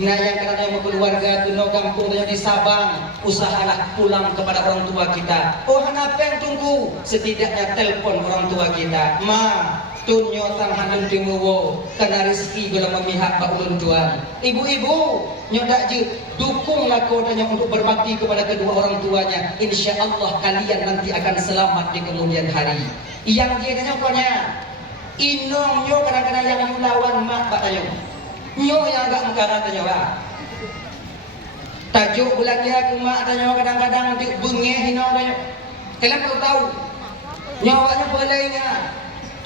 na yang kadang yang keluarga kuno kampung di Sabang. Usahalah pulang kepada orang tua kita. Oh kenapa yang tunggu? Setidaknya telpon orang tua kita. Ma tunyo sang hanun timuwo karena rezeki gula memihak pak ulun tuan. Ibu-ibu nyodak je dukunglah kodanya untuk berbakti kepada kedua orang tuanya. Insya Allah kalian nanti akan selamat di kemudian hari. Yang dia tanya pokoknya inong nyo kadang-kadang yang lawan mak pak tayo. Nyo yang agak mekara tanya ba. Tajuk bulan dia kumak tanya kadang-kadang untuk bengeh hina tanya. Kalian perlu tahu. Nyo awaknya pelainya.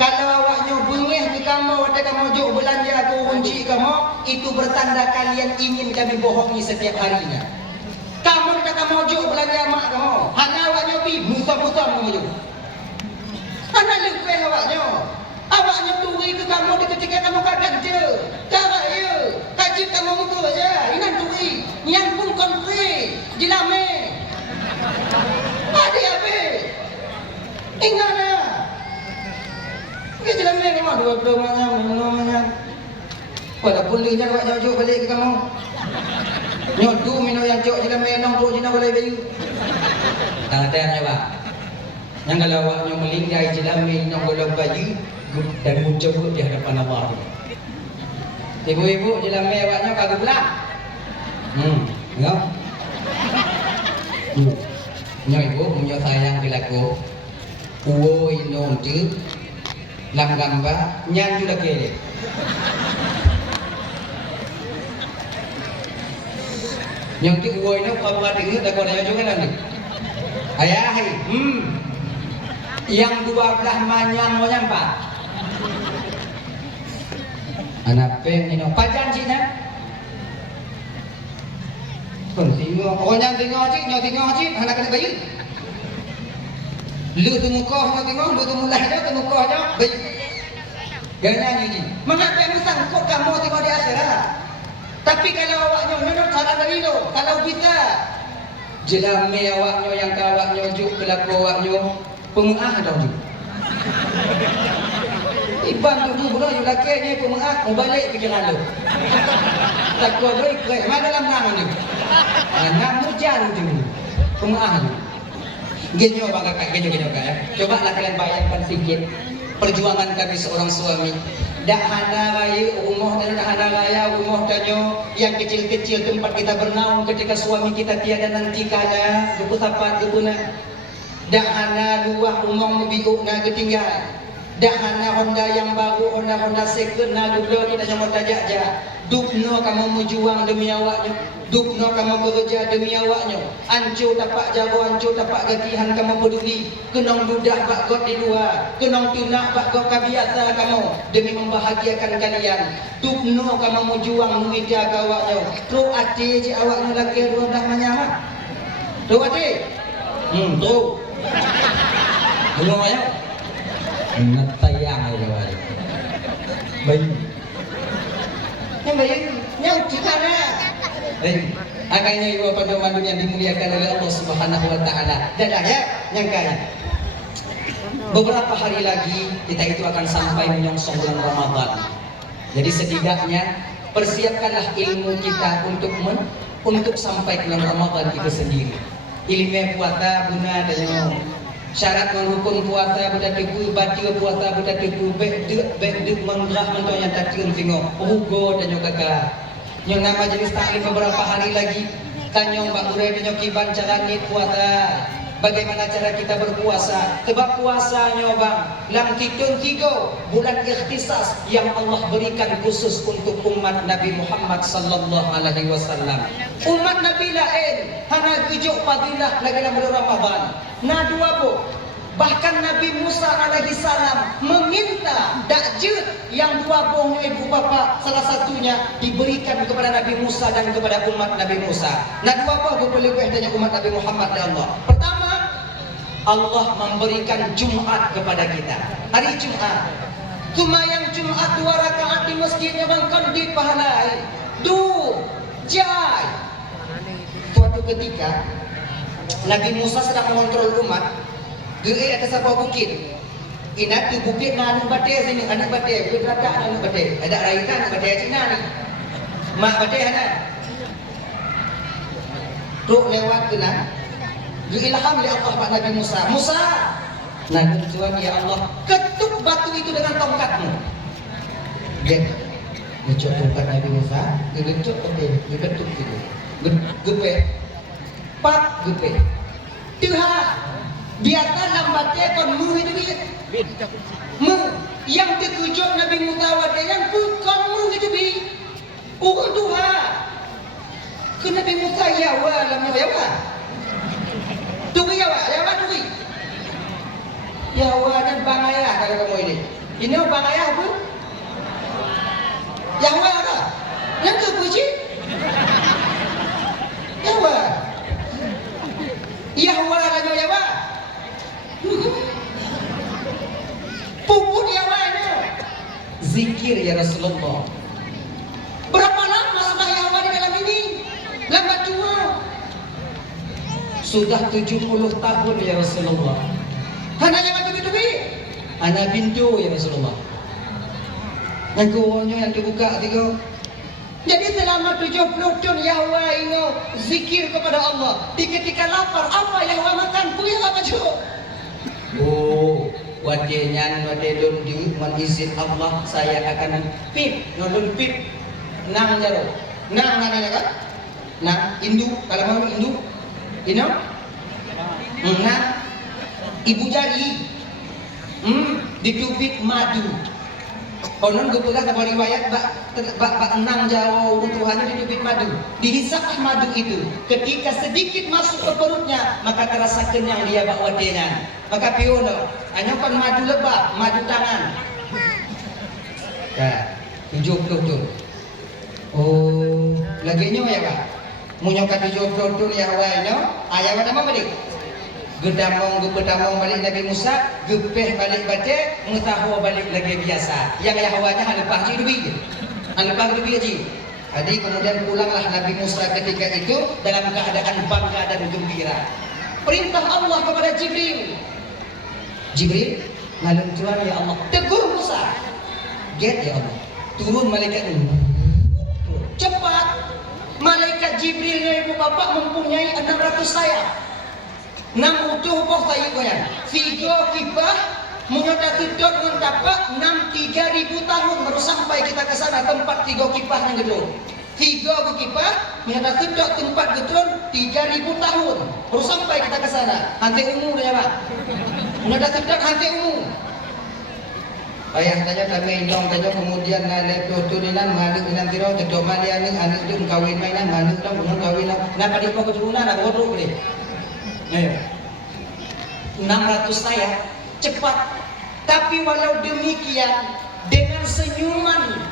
Kalau awaknya bengeh ke kamu atau kamu juk belanja aku kunci kamu, itu bertanda kalian ingin kami bohongi setiap harinya. Kamu kata kamu juk belanja mak kamu, hana awaknya pi musa-musa kamu juk. Hana lebih awaknya. Awaknya turi ke kamu di ketika kamu kadang je. Karak ya, kaji kamu muka aja. Inan turi, yang pun kontri, jilame. Ada apa? Ingat lah. Kita jilame kamu dua-dua macam. Walaupun lihat awak jauh balik ke kamu. Nyodu minum yang jauh jilame nong tu jina boleh bayu. Tak ada yang awak. Yang kalau awaknya melinggai jilame nong boleh bayu. Dan menjemput di hadapan Allah. Ibu-ibu dalam mewahnya kagak pulang. Ya. Nyo ibu punya sayang bilaku. Uwo inom tu lam gamba nyan juga kere. Yang tu uwo inom kau buat dengar tak kau nanya juga nanti. Ayah, yang 12 manyam mau nyampa. Anak peng ini pajan Cina. Kon tengok, orang tengok cik, anak kena bayu. Lu tu muka tengok, lu tu mulai dah tu muka dah bayu. Jangan nyanyi. Mengapa yang sangkut kamu tengok di akhirat? Tapi kalau awaknya menurut cara dari lo, kalau kita jelame awaknya yang kawaknya juk kelaku awaknya pemuah dah juk. Iban tu pula you laki ni pemuat mau balik pikiran lu. Takut doi krek mana dalam nang ni. Nang hujan tu. Pemuat tu. Genyo bang kakak, genyo kakak. Coba lah kalian bayangkan sikit perjuangan kami seorang suami. Dak hana raya rumah dan dak hana raya rumah danyo yang kecil-kecil tempat kita bernaung ketika suami kita tiada nanti kala gepu sapat gepuna. Dak hana luah rumah biuk na ketinggal. Dah hana Honda yang baru, Honda second na dulu kita nyamot tajak-jak. Dukno kamu menjuang demi awaknya. Dukno kamu bekerja demi awaknya. Ancu tapak jago, ancu tapak gatihan kamu peduli. Kenong dudah bak got di luar. Kenong tunak bak got kabiasa kamu demi membahagiakan kalian. Dukno kamu menjuang mengidah ke awaknya. Ro ati je awaknya lagi 12 manyama. Ro ati. Tu. Dengar ayah. Natayang aja wali. Bayu. Yang bayu, yang cikana. Bayu. Akanya ibu pedoman yang dimuliakan oleh Allah Subhanahu Wa Taala. Dadah ya, yang kaya. Beberapa hari lagi kita itu akan sampai menyongsong bulan Ramadan. Jadi setidaknya persiapkanlah ilmu kita untuk sampai bulan Ramadan itu sendiri. Ilmu puasa guna dan syarat merukun puasa budak tipu baca puasa budak tipu bek mengerah mentau yang tak cium tengok rugo dan juga kakak yang nama jenis taklim beberapa hari lagi tanyong bak murai dan kiban cara ni puasa bagaimana cara kita berpuasa sebab puasanya bang lam kitun 3 bulan ikhtisas yang Allah berikan khusus untuk umat Nabi Muhammad sallallahu alaihi wasallam. Umat Nabi lain hana tujuh fadilah lagi dalam bulan Ramadan. Nah dua bu, bahkan Nabi Musa alaihi salam meminta dakjut yang dua bohong ibu bapa salah satunya diberikan kepada Nabi Musa dan kepada umat Nabi Musa. Nah dua bohong berlebih dari umat Nabi Muhammad dan Allah. Pertama, Allah memberikan Jumat kepada kita. Hari Jumat. Tumayang Jumat 2 rakaat di masjidnya bangkan di pahalai. Jai. Suatu ketika Nabi Musa sedang mengontrol umat. Gerai atas sebuah bukit. Inat tu bukit na anu batai sini, anak batai, bukit belakang anu batai. Ada raikan anu batai Cina ni. Mak batai ana. Ruk lewat kena. Diilham oleh Allah pada Nabi Musa. Musa, Nabi Tuhan ya Allah, ketuk batu itu dengan tongkatmu. Dia ngecok tongkat Nabi Musa, ngecok dia ketuk itu. Gepe. Pak gepe. Tuhan, biarkan lambatnya kon mu itu dia. Mu yang terkejut Nabi Musa wadai yang bukan mu itu bi. Urang Tuhan. Kena Musa yawa lama yawa. Turi yawa turi. Yawa dan bangaya kalau kamu ini. Ini bangaya apa? Yawa apa? Yang ke puji? Yawa. Yawa lama yawa. Puput yawa ini. Zikir ya Rasulullah. Berapa lama sudah yawa di dalam ini? Lama tua. Sudah 70 tahun ya Rasulullah. Hanya mati tubi. Hanya pintu ya Rasulullah. Yang kuonyo yang dibuka tiga. Jadi selama 70 tahun Yahwa ini zikir kepada Allah. Di ketika lapar apa Yahwa makan? Kuya apa jo? Oh, wadenyan wadedon di izin Allah saya akan pip, nolun pip, nang jaro, nang mana kan? Nang induk kalau mau induk, ino, nang ibu jari, ditubik madu. Konon gue pegang dapat riwayat bak nang jawa Tuhannya ditubik madu. Dihisap madu itu. Ketika sedikit masuk ke perutnya, maka terasa kenyang dia bak wadenan. Maka piono, anyokan madu lebah, madu tangan. Ya, 70 tuh. Oh, lagi nyo ya pak. Munyokat 70 tuh ya hawa no. Ayah mana balik? Gedamong balik Nabi Musa, gepeh balik batik, mutahu balik lagi biasa. Yang Yahwanya halepah je dubi. Halepah dubi je. Jadi kemudian pulanglah Nabi Musa ketika itu dalam keadaan bangga dan gembira. Perintah Allah kepada Jibril. Jibril, ngalung Tuhan ya Allah. Tegur Musa. Get ya Allah. Turun malaikat ini. Cepat. Malaikat Jibril ya ibu bapak mempunyai 600 sayap. 6 utuh boh tayu koyan. 3 kibah menyodar tudot dengan tapak 3.000 tahun baru sampai kita ke sana tempat 3 kibah yang gedung. 3 kibah menyodar tudot tempat gedung 3.000 tahun baru sampai kita ke sana. Hanti umum ya pak. Menyodar tudot hanti umum. Ayah tanya kami indong tanya kemudian nalek tutulinan malik inan tiro tedok malianing anak itu kawin mainan malik dong bunun kawin napa di pokok keturunan nak bodoh boleh. Ayo. 600 saya cepat. Tapi walau demikian dengan senyuman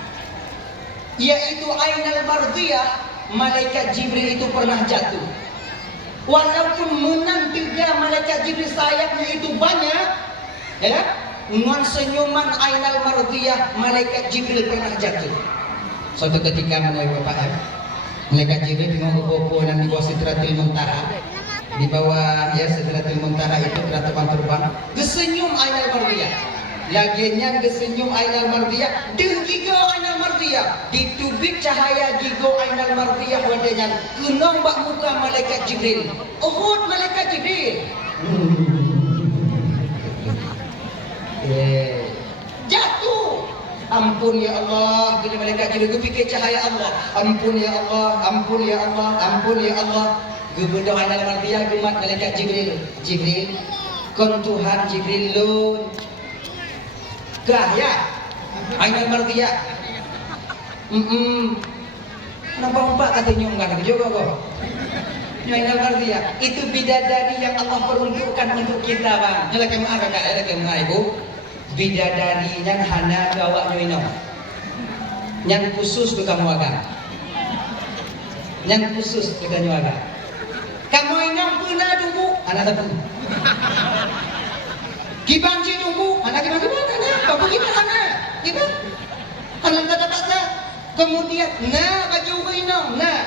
yaitu ainal mardiyah, malaikat Jibril itu pernah jatuh. Walaupun menantiga malaikat Jibril sayapnya itu banyak, ya, dengan senyuman ainal mardiyah malaikat Jibril pernah jatuh. Suatu ketika menawi bapak malaikat Jibril dengan bobo dan di bawah Sidratil Muntaha. Di bawah ya Sidratil Muntaha itu kereta terbang. Gesenyum ainal mardiyah. Laginya gesenyum ainal mardiyah. Gigo ainal mardiyah. Ditubik cahaya gigo ainal mardiyah wadanya. Kunong bak muka malaikat Jibril. Uhud malaikat Jibril. Jatuh. Ampun ya Allah. Bila malaikat Jibril gue pikir cahaya Allah. Ampun ya Allah. Ampun ya Allah. Ampun ya Allah. Gubernur ainal mardiyah gemat malaikat Jibril. Jibril, kon Tuhan Jibril lun. Gah ya, ainal mardiyah. Kenapa empat katanya enggak juga kok? Ainal mardiyah itu bidadari yang Allah peruntukkan untuk kita bang. Nyala kemana kakak? Nyala kemana ibu? Bidadarinya hana gawak nyoino. Yang khusus tu kamu agak. Yang khusus tu kamu agak. Kamu inang puna dulu, anak tahu. Kibanci dulu, anak gimana? Bapak kita anak, gimana? Anak kata. Kemudian, nah baju inang, nah.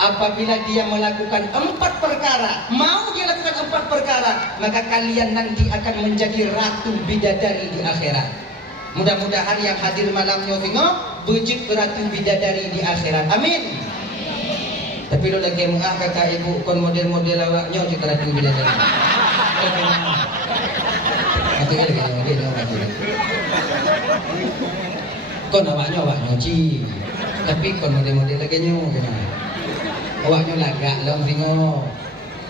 Apabila dia melakukan 4 perkara, mau dia lakukan 4 perkara, maka kalian nanti akan menjadi ratu bidadari di akhirat. Mudah-mudahan yang hadir malamnya tengok, wujud ratu bidadari di akhirat. Amin. Tapi lo lagi mengah kakak ibu kon model-model awaknya juga ratu bidadari. Atau lagi model awaknya. Kon awaknya ci. Tapi kon model-model lagi nyo kena. Awaknya lagak lo tengok.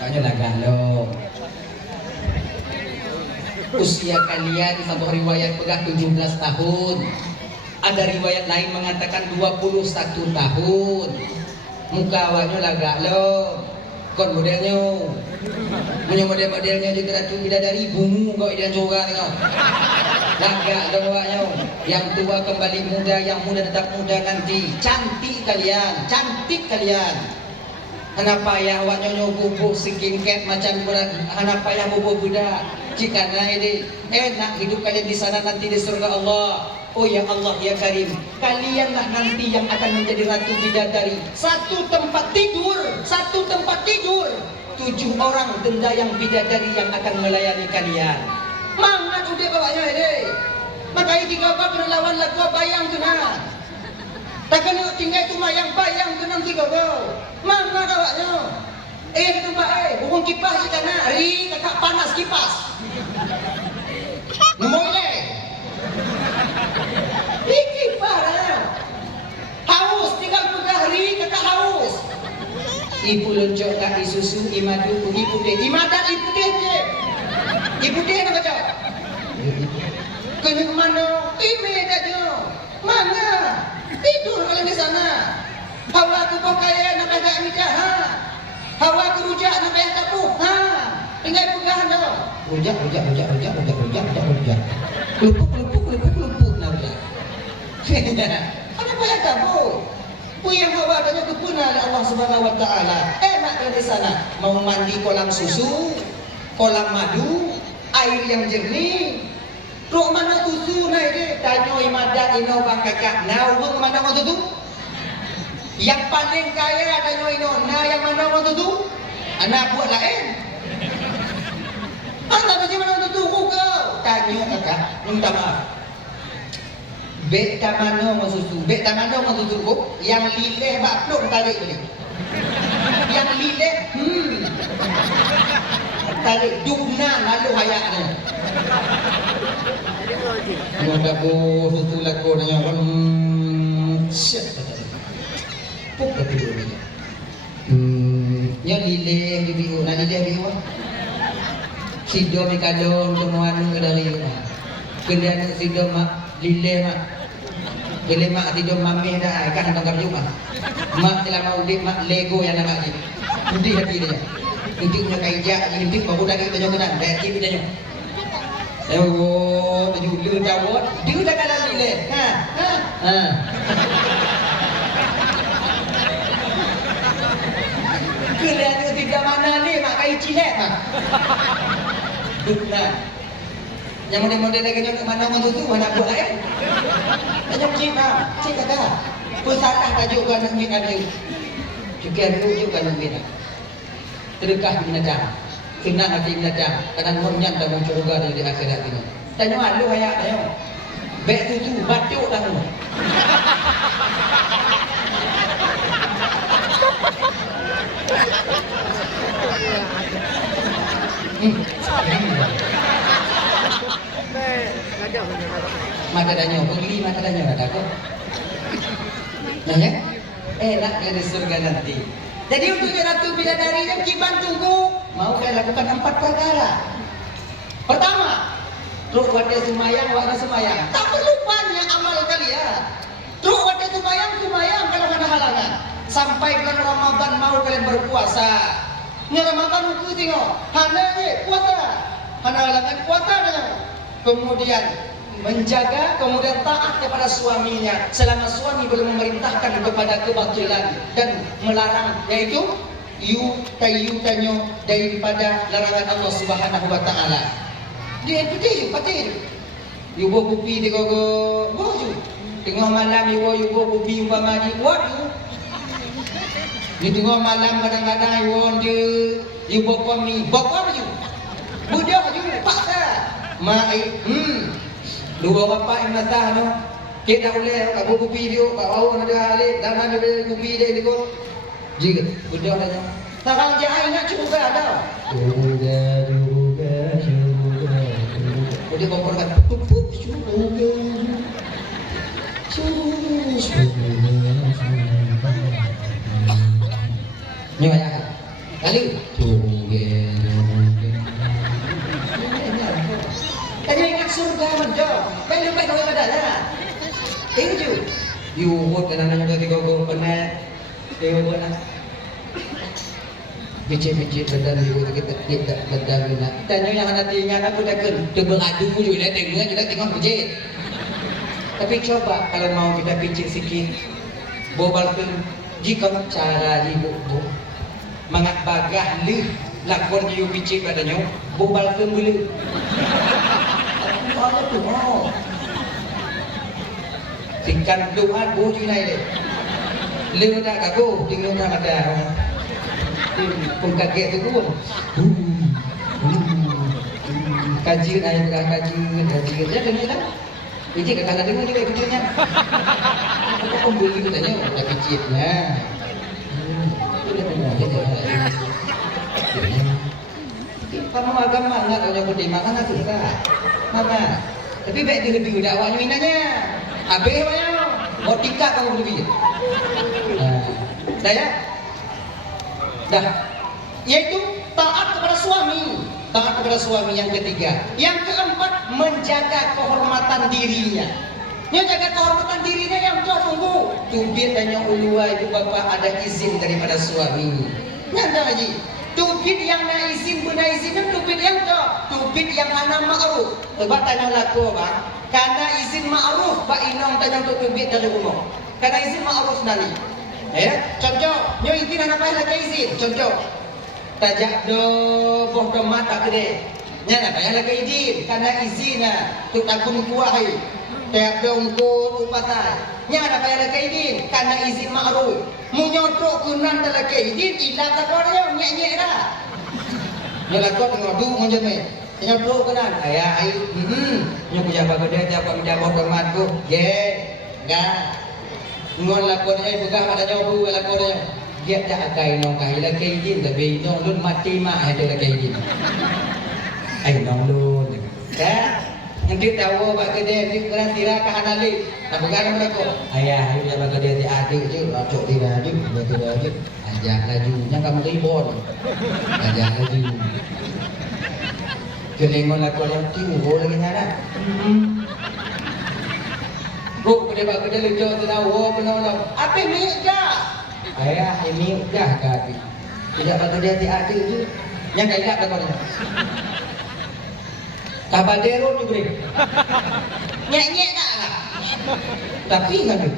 Awaknya lagak lo. Usia kalian sampai riwayat pegang 17 tahun. Ada riwayat lain mengatakan 21 tahun. Muka awaknya lagak lo. Kon modelnya. Punya model-modelnya juga Ratu Bidadari bungu kok dia juga tengok. Lagak lo awaknya. Yang tua kembali muda, yang muda tetap muda nanti. Cantik kalian, cantik kalian. Kenapa ya awaknya bubuk skincare macam kurang? Kenapa ya bubuk budak? Jika ini enak hidup kalian di sana nanti di surga Allah. Oh ya Allah ya Karim, kalianlah nanti yang akan menjadi Ratu Bidadari. Satu tempat tidur, 7 orang dendayang bidadari yang akan melayani kalian. Mangat udah bawanya ini. Makanya tiga kena lawan lagu bayang kena. Tak kena tinggal tu mayang bayang kena tiga kau. Mangat awaknya. Tempat bukan kipas je kana. Hari kakak panas kipas. Memoleh. Kipas lah. Haus tinggal pegang hari kakak haus. Ibu loncok kat isusu imadu ibu deh. Imadat ibu deh je. Ibu deh nak baca. Kena ke mana? Ime aja. Mana? Tidur kalau di sana. Hawa aku pakaian nak agak mijah. Ha. Hawa aku rujak nak payah tapu. Ha. Tinggal pegang dah. Rujak. Kelupuk nak rujak. Ada payah tapu. Puyang hawa adanya kepuna oleh Allah Subhanahu wa taala. Enak kalau di sana. Mau mandi kolam susu, kolam madu, air yang jernih. Ruk mana susu na ini? Tanyo imadat ino bang kakak. Nah, ruk mana mau tu? Yang paling kaya tanyo ino. Nah, yang mana mau tu? Anak buat lain. Anda macam mana tu kau? Tanyo kakak. Minta maaf. Bet tamano mau susu. Bet tamano mau susu kau. Yang lileh bapluk tarik ni. Yang lileh. Tarik dugna lalu hayaknya. Maka bo susu laku dengan siap tadi. Puk tapi dulu ni. Nya lileh biu, na lileh biu. Sido mi kalon kemuan dari rumah. Kemudian sido mak lileh mak. Lileh mak sido mamih dah kan tangkap juga. Mak telah mau di mak Lego yang nama ni. Budi hati dia. Untuk punya kaijak, untuk baru dah kita jangan dah TV dia. Oh, baju jawat, dia dah kalah nilai. Ha. Kalian tidak mana ni mak kai cilet mak. Benar. Yang model-model lagi nak mana orang tu mana buat lain. Tanya cik kata. Pesalah tajuk kan nak minat dia. Juga nak minat. Terdekat binatang. Senang hati binatang. Kadang monyet dah muncul juga di akhirat ini. Tanya lu hayak tanya. Bek tu batuk dah tu. Mata tanya, beli mata tanya ada kok. Nanya? Enak dari surga nanti. Jadi untuk Ratu Bidadari yang Kiban tunggu mau kalian lakukan 4 perkara. Pertama, truk wadah semayang, tak perlu banyak amal kalian. Truk wadah semayang kalau ada halangan. Sampai bulan Ramadan mau kalian berpuasa. Ini Ramadan itu tengok, hana je puasa, hana halangan puasa dengan. Kemudian menjaga, kemudian taat kepada suaminya selama suami belum memerintahkan kepada kebatilan dan melarang, yaitu tanyo daripada larangan Allah Subhanahu wa taala. Dia patir. You go kopi dia go boju. Tengah malam you go kopi umpama di waduh. Di tengah malam kadang-kadang you go kopi bokor you. Budak you paksa. Mai dua bapa yang natah no. Kita boleh kat kopi dia, kat bawah ada alik dan ada kopi dia dikot. Jika budak dah. Takkan jahai nak juga ada. Juga. Dia komporkan pupuk juga. Nyawa ya. Lalu tadi ingat surga menjauh. Baik-baik orang ada lah. Itu nanya dari gogo pernah dewa buat Bicit-bicit badan juga kita tidak badan guna. Tanya yang anak tinggal aku dah kan beradu juga juga tengok bicit. Tapi coba kalau mau kita bicit sikit, bobal tu jika cara ibu mangat bagah lih lakon you bicit badannya, bobal tu boleh. Apa tu mau? Singkat doa boju naik deh. Leu tak kaku, tinggal nak ada. Pun kaget tu pun kaji naik kaji dia dengar tak? Biji ke kanan dengar juga bijinya. Apa pun beli katanya dah bijitnya. Dia dengar dia. Kamu agama enggak punya budi makan aku enggak. Mama. Tapi baik dia lebih udah awak minanya. Habis banyak. Mau tingkat kamu lebih. Dah ya? Dah, yaitu taat kepada suami. Taat kepada suami yang ketiga. Yang keempat, menjaga kehormatan dirinya. Yang jaga kehormatan dirinya yang tua tunggu. Tubit dan yang ulua ibu bapa ada izin daripada suami. Nyanda lagi. Tubit yang na izin benar izinnya tubit yang tua. Tubit yang hana ma'ruf. Sebab tanya laku bang. Karena izin ma'ruf, Pak Inong tanya untuk tubit dari umum. Karena izin ma'ruf nani. Ya, contoh, nyo izin anak payah lagi izin. Contoh, tajak do boh do mata gede. Nya nak payah lagi izin, karena izin tu takun kuahai. Tiap do ngko upatai. Nya nak payah lagi izin, karena izin ma'ruf. Munyodok kunan dah lagi izin, ilah takornya nyek-nyek dah. Nya lakon ngodu monjeme. Nyodok kunan, ayah ai. Nyo punya bagede tiap kami jaboh do matku. Ge, ga. Ngon lakonnya begah pada nyobu lakonnya dia tak akai nong kai la kai din tapi nong lun mati mak ada la kai din ai nong lun ka nanti tahu pak gede di kurang tira ka hanali tak begah mereka ayah dia bagi dia di adik je lacok tira je betul aja ajak lajunya kamu ribon ajak laju kelengon lakonnya tiu lagi nyana Buk pada bak kerja lejo tu tahu benar-benar. Apa ni dah? Ayah ini dah kaki. Tidak bak kerja di adik tu. Yang kailat dah kau ni. Tabadero tu beri. Nyek-nyek tak lah. Tapi kan tu.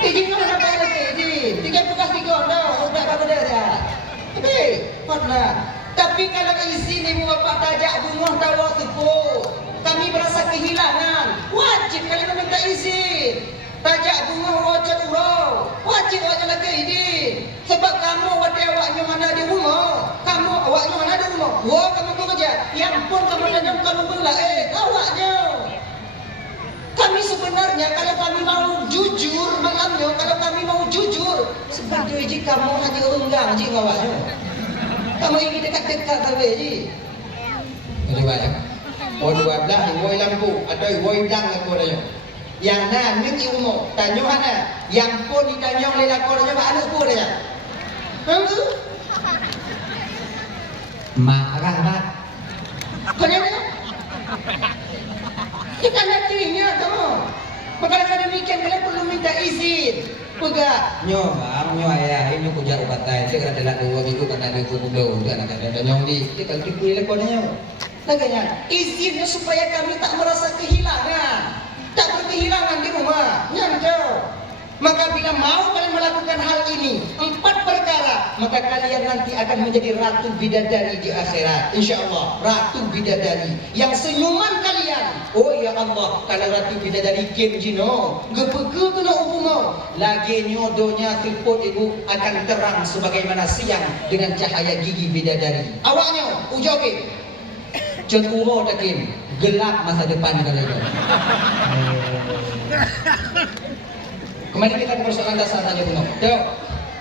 Jin mana apa lagi? Jin. 3 bekas 3 dah. Sudah bak kerja dah. Tapi patlah. Tapi kalau izin ibu bapa tajak bunga tawa tepuk. Kami merasa kehilangan. Wajib kalian meminta izin. Tajak bunga wajib urau. Wajib wajib lagi izin. Sebab kamu wadah awaknya mana di rumah. Kamu awaknya mana di rumah. Wah kamu kerja. Yang pun kamu nanjang kamu bela. Awaknya. Kami sebenarnya kalau kami mau jujur malamnya. Kalau kami mau jujur. Sebab tu iji kamu hanya enggang iji awaknya. Kamu ingin dekat-dekat tapi iji. Ada banyak. Oh 12 woi lampu atau woi dang aku dah. Yang na ning ilmu tanyo ana yang pun ditanyong lela kornya ba anak ku dah. Hanggu. Marah mak. Kenapa? Kita nantinya kamu. Maka demikian kalian perlu minta izin. Pega nyo bang nyo ayah ini ku jar ubatai dia kada dak 2 minggu kada ada ku budo dia nak ada nyong di kita dipilih lakonnya. Laganya izinnya supaya kami tak merasa kehilangan, tak berkehilangan di rumah. Nyantau. Maka bila mau kalian melakukan hal ini 4 perkara, maka kalian nanti akan menjadi ratu bidadari di akhirat. InsyaAllah ratu bidadari yang senyuman kalian. Oh ya Allah, kalau ratu bidadari game jino, gepege kena ubumo. Lagi nyodonya tripod ibu akan terang sebagaimana siang dengan cahaya gigi bidadari. Awaknya ujoki. Cenguro takim gelap masa depan kalian. Kembali kita ke persoalan dasar saja Bung. Tengok,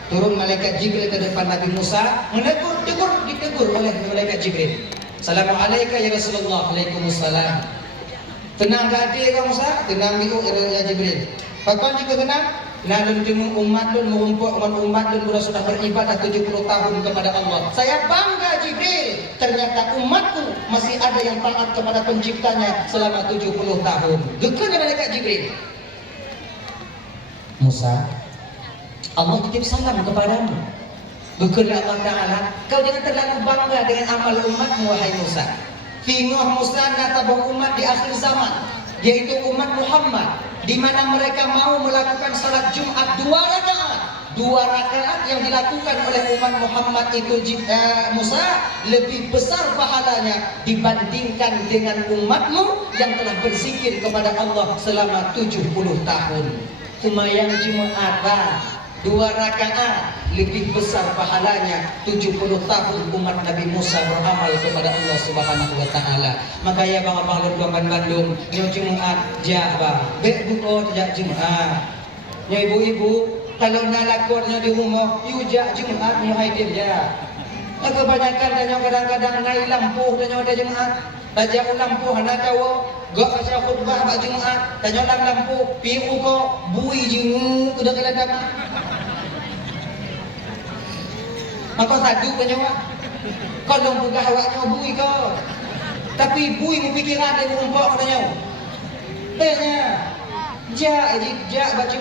turun malaikat Jibril ke depan Nabi Musa, ditegur oleh malaikat Jibril. Assalamualaikum ya Rasulullah. Waalaikumsalam. Tenang tak ada kau Musa? Tenang biu ya Jibril. Pakon jika tenang, Nalun timu umat dan mengumpul umat dan sudah beribadah 70 tahun kepada Allah. Saya bangga Jibril. Ternyata umatku masih ada yang taat kepada penciptanya selama 70 tahun. Gekun malaikat Jibril. Musa, Allah titip salam kepadamu. Berkata Allah Ta'ala, kau jangan terlalu bangga dengan amal umatmu, wahai Musa. Fingoh Musa natabah umat di akhir zaman, yaitu umat Muhammad, di mana mereka mau melakukan salat Jumat 2 rakaat. 2 rakaat yang dilakukan oleh umat Muhammad itu Musa lebih besar pahalanya dibandingkan dengan umatmu yang telah berzikir kepada Allah selama 70 tahun. Sembahyang Jumat 2 rakaat lebih besar pahalanya 70 tahun umat Nabi Musa beramal kepada Allah Subhanahu wa taala. Maka ya bang abang lomban Bandung, nyo Jumat jaba, bek buko jak Jumat. Nyo ibu-ibu kalau nalakornya di rumah, yu jak Jumat nyo haidir ja. Kebanyakan danyo kadang-kadang naik lampu danyo ada Jumat. Baca lampu hana tawo, gak baca khutbah bak Jumat, danyo lampu, piu ko bui jengu udah keladap. Maka sadu kanyawa. Kau dong buka awaknya bui kau. Tapi bui mu pikiran dia umpok katanya. Tanya. Ja baca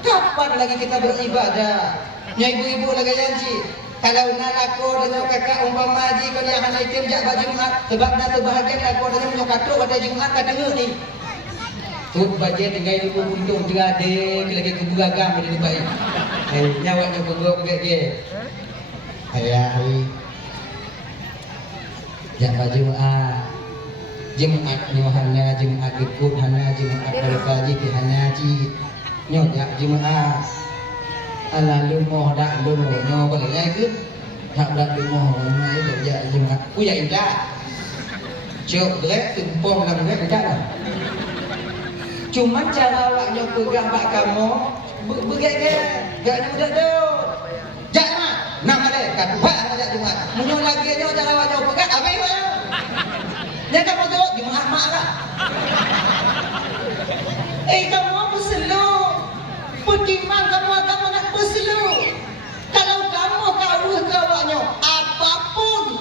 kapan lagi kita beribadah? Nya ibu-ibu lagi janji. Kalau nak aku dengan kakak umpama haji kau dia akan item jak baju Jumat sebab dah terbahagian aku dengan menyokato pada Jumat kata ni. Tut baje tinggal ibu untung terade lagi keberagam di baik. Nyawanya pegok ge. Ayah jak baju Jumat nyohana Jumat ikut hana Jumat berkaji di hana ji nyo jak Jumat ala lumoh dak lumoh nyo boleh ikut tak dak lumoh nyo itu jak Jumat ku ya indah cok grek tumpong lam grek dak lah cuman cara awaknya pegang bak kamu begek gaknya udah dah jak Jumat nama deh kan pak jak Jumat munyo lagi nyo cara awaknya pegang apa itu ya kamu tu Jumat mak lah kamu apa selu Pertimbang kamu akan nak berselu. Kalau kamu kawin kawannya,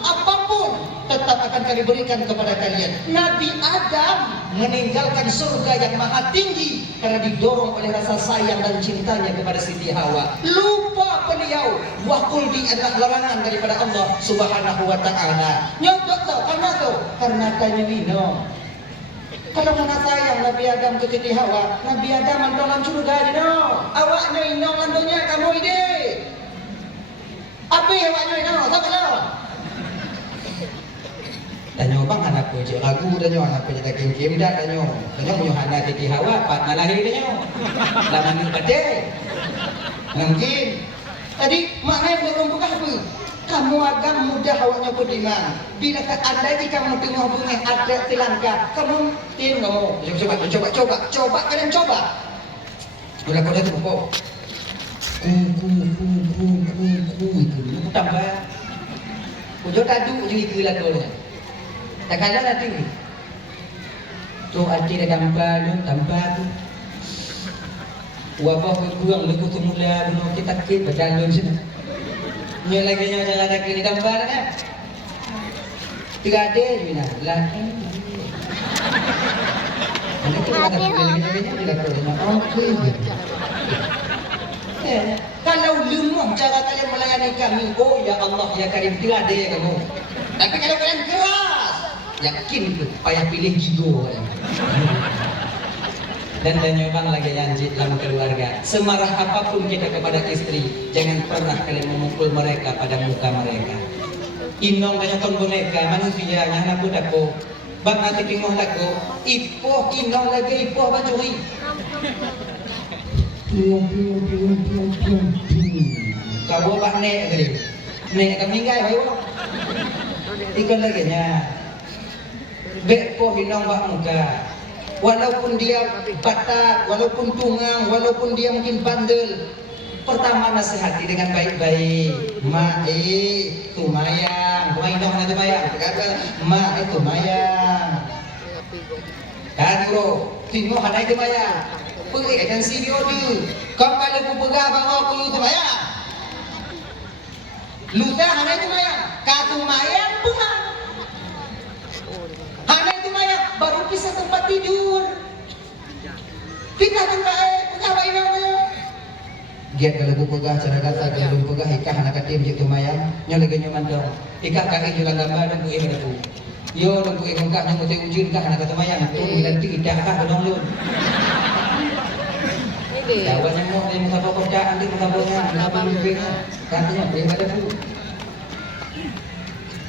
apapun tetap akan kami berikan kepada kalian. Nabi Adam meninggalkan surga yang maha tinggi karena didorong oleh rasa sayang dan cintanya kepada Siti Hawa. Lupa beliau wakuldi adalah larangan daripada Allah Subhanahu wa taala. Nyodok tau karena tanya minum. Kalau mana sayang Nabi Adam ke Siti Hawa, Nabi Adam mandolan surga je no. Awaknya ino mandonya kamu ide. Apa awaknya ino? Siapa lo? Tanya bang anak ko je ragu tanya anak ko je tak kim dah tanya. Tanya mu hana Siti Hawa pat nalahi tanya. Laman ni pade. Mungkin tadi maknanya belum buka apa? Kamu agak mudah awaknya beriman. Bila ada di kamu tengah bunyi ada selangkah, kamu tim kamu coba kalian coba. Udah kau dah tu pokok. Ku itu tambah. Ujo tadu ujo ikut lagunya. Tak ada nanti. Tu arti dah tambah tu. Wabah kurang leku tu mula bunuh kita kit berjalan sini. Nyo lagi nyo jangan ada kini gambar kan? Tiga ada je nak laki. Nanti kita ada pilih-pilihnya tidak perlu. Okey. Kalau lemah cara kalian melayani kami, oh ya Allah ya Karim tiga ada kamu. Tapi kalau kalian keras, yakin payah pilih gigo. Dan nyobang lagi janji dalam keluarga, semarah apapun kita kepada istri, jangan pernah kalian memukul mereka pada muka mereka. Inong kanyakon boneka manusia yang nak budako, bang nanti pingoh laku, ipoh inong lagi ipoh bacuri. Kau buat nek tadi, nek kami ngai bayu. Ikon lagi nya, bepoh inong bak muka. Walaupun dia batak, walaupun tungang, walaupun dia mungkin bandel, pertama nasihati dengan baik-baik. Mak, tu mayang, kumainong na tu mayang. Kata, mak itu mayang. Kan bro, tino hanay tu mayang. Pergi akan sini order. Kau kalau ku pegah bawa ku tu mayang. Luta hanay tu mayang, katu mayang bunga. Hanay tu mayang baru pisah tempat tidur. Kita tu pegah baik Giat kalau pegah cara kata kalau pegah ikah anak katim je tumayang nyo lagi nyo mandong. Ikah kaki nyo lang gambar dan buih beratu. Yo dan buih ngkah nyo mesti ujun kah anak tumayang tu nanti idah kah benong lun. Jawabnya mau yang muka pokok dah nanti muka pokoknya muka lumping katanya daripada tu.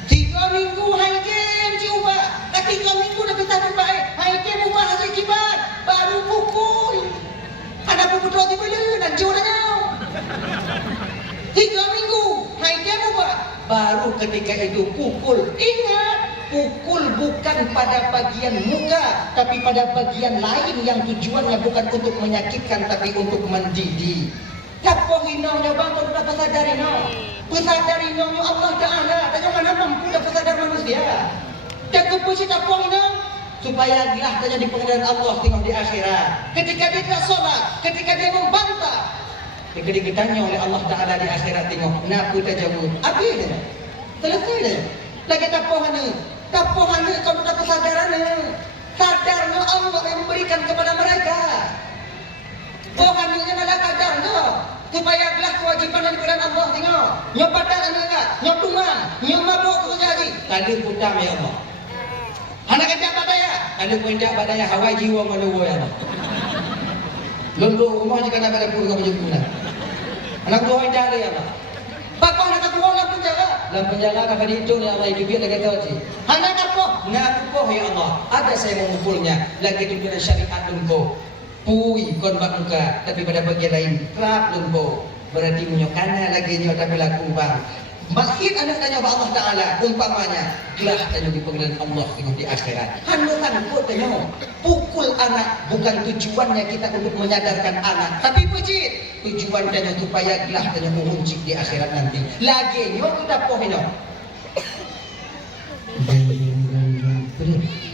3 minggu hai game cuba. Dah 3 minggu dah kita baik. Hai game ubah hasil kibat baru pukul. Ada pukul roti boleh dan curahnya. 3 minggu, hai dia ubah. Baru ketika itu pukul. Ingat, pukul bukan pada bagian muka, tapi pada bagian lain yang tujuannya bukan untuk menyakitkan, tapi untuk mendidik. Kapo hinongnya bang, kau dapat sadari no. Pesadari hinongnya Allah Taala. Tanya mana mampu dapat sadar manusia. Jaga puisi kapo hinong. Supaya gelah tanya di pengadilan Allah tengok di akhirat. Ketika dia tidak sholat, ketika dia membantah, ketika ditanya oleh Allah Ta'ala di akhirat tengok, nak kita jawab, apa dia? Selesai dia. Lagi tapohana kau tak kesadaran. Sadarnya Allah yang memberikan kepada mereka. Pohanya adalah kadarnya. Supaya gelah kewajiban dari pengadilan Allah tengok. Nyopatar anak, nyotungan, nyomabuk terjadi. Tadi putam ya Allah. Anak kerja badaya, ada puncak badaya Hawaii jiwa malu ya Allah. Londo rumah jika nak ada puluh kamu jumlah. Anak dua indah ya Allah. Papa nak keluar dalam penjara kata itu ya Allah hidup dia kata aja. Anak apa? Nak apa ya Allah? Ada saya mengumpulnya lagi tuntunan syariat lumpo. Pui kon bak muka tapi pada bagian lain kerap lumpo. Berarti menyokana lagi nyo tapi laku bang. Makin anak tanya Allah Ta'ala umpamanya gelah tanya di pengadilan Allah tengok di akhirat. Hanya tangkut tanya pukul anak bukan tujuannya kita untuk menyadarkan anak, tapi puji tujuan tanya supaya gelah tanya mengunci di akhirat nanti. Lagi nyo kita pohino.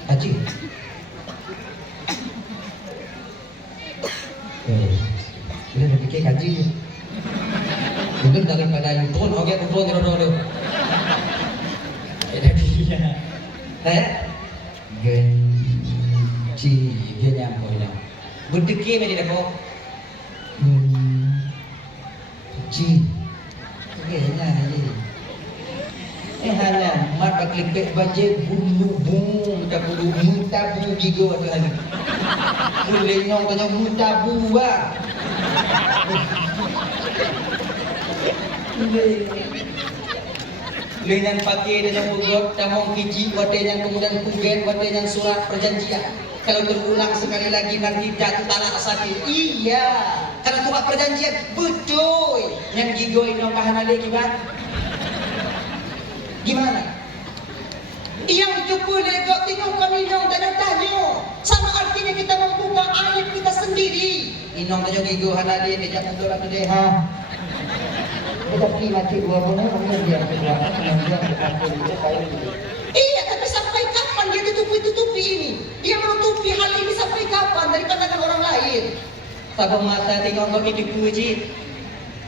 Haji. Bila nak fikir haji. Mungkin daripada yang turun, okey turun dulu. Ada dia. Genci dia nyampe dah. Berdeki macam mana kau? Ji. Okey lah ni. Halah, mat baklik pek baje bulu bung, tak bulu mutabu gigo tu hari. Boleh nyong tanya mutabu bah. Lengan pakai dan bugot, tamong kiji, wate yang kemudian kugen, wate yang surat perjanjian. Kalau terulang sekali lagi nanti jatuh tanah asati. Iya, karena surat perjanjian betul. Yang gigoi nongkahan ada gimana? Yang cukup legok tengok kami nong tanya. Sama artinya kita membuka aib kita sendiri. Inong tanya gigohan ada dia jangan tolak tu deh ha. Tetapi mati dua bulan kemudian dia keluar kemudian iya, tapi sampai kapan dia tutupi ini? Dia menutupi hal ini sampai kapan dari pandangan orang lain? Sabang mata tengok kau hidup puji.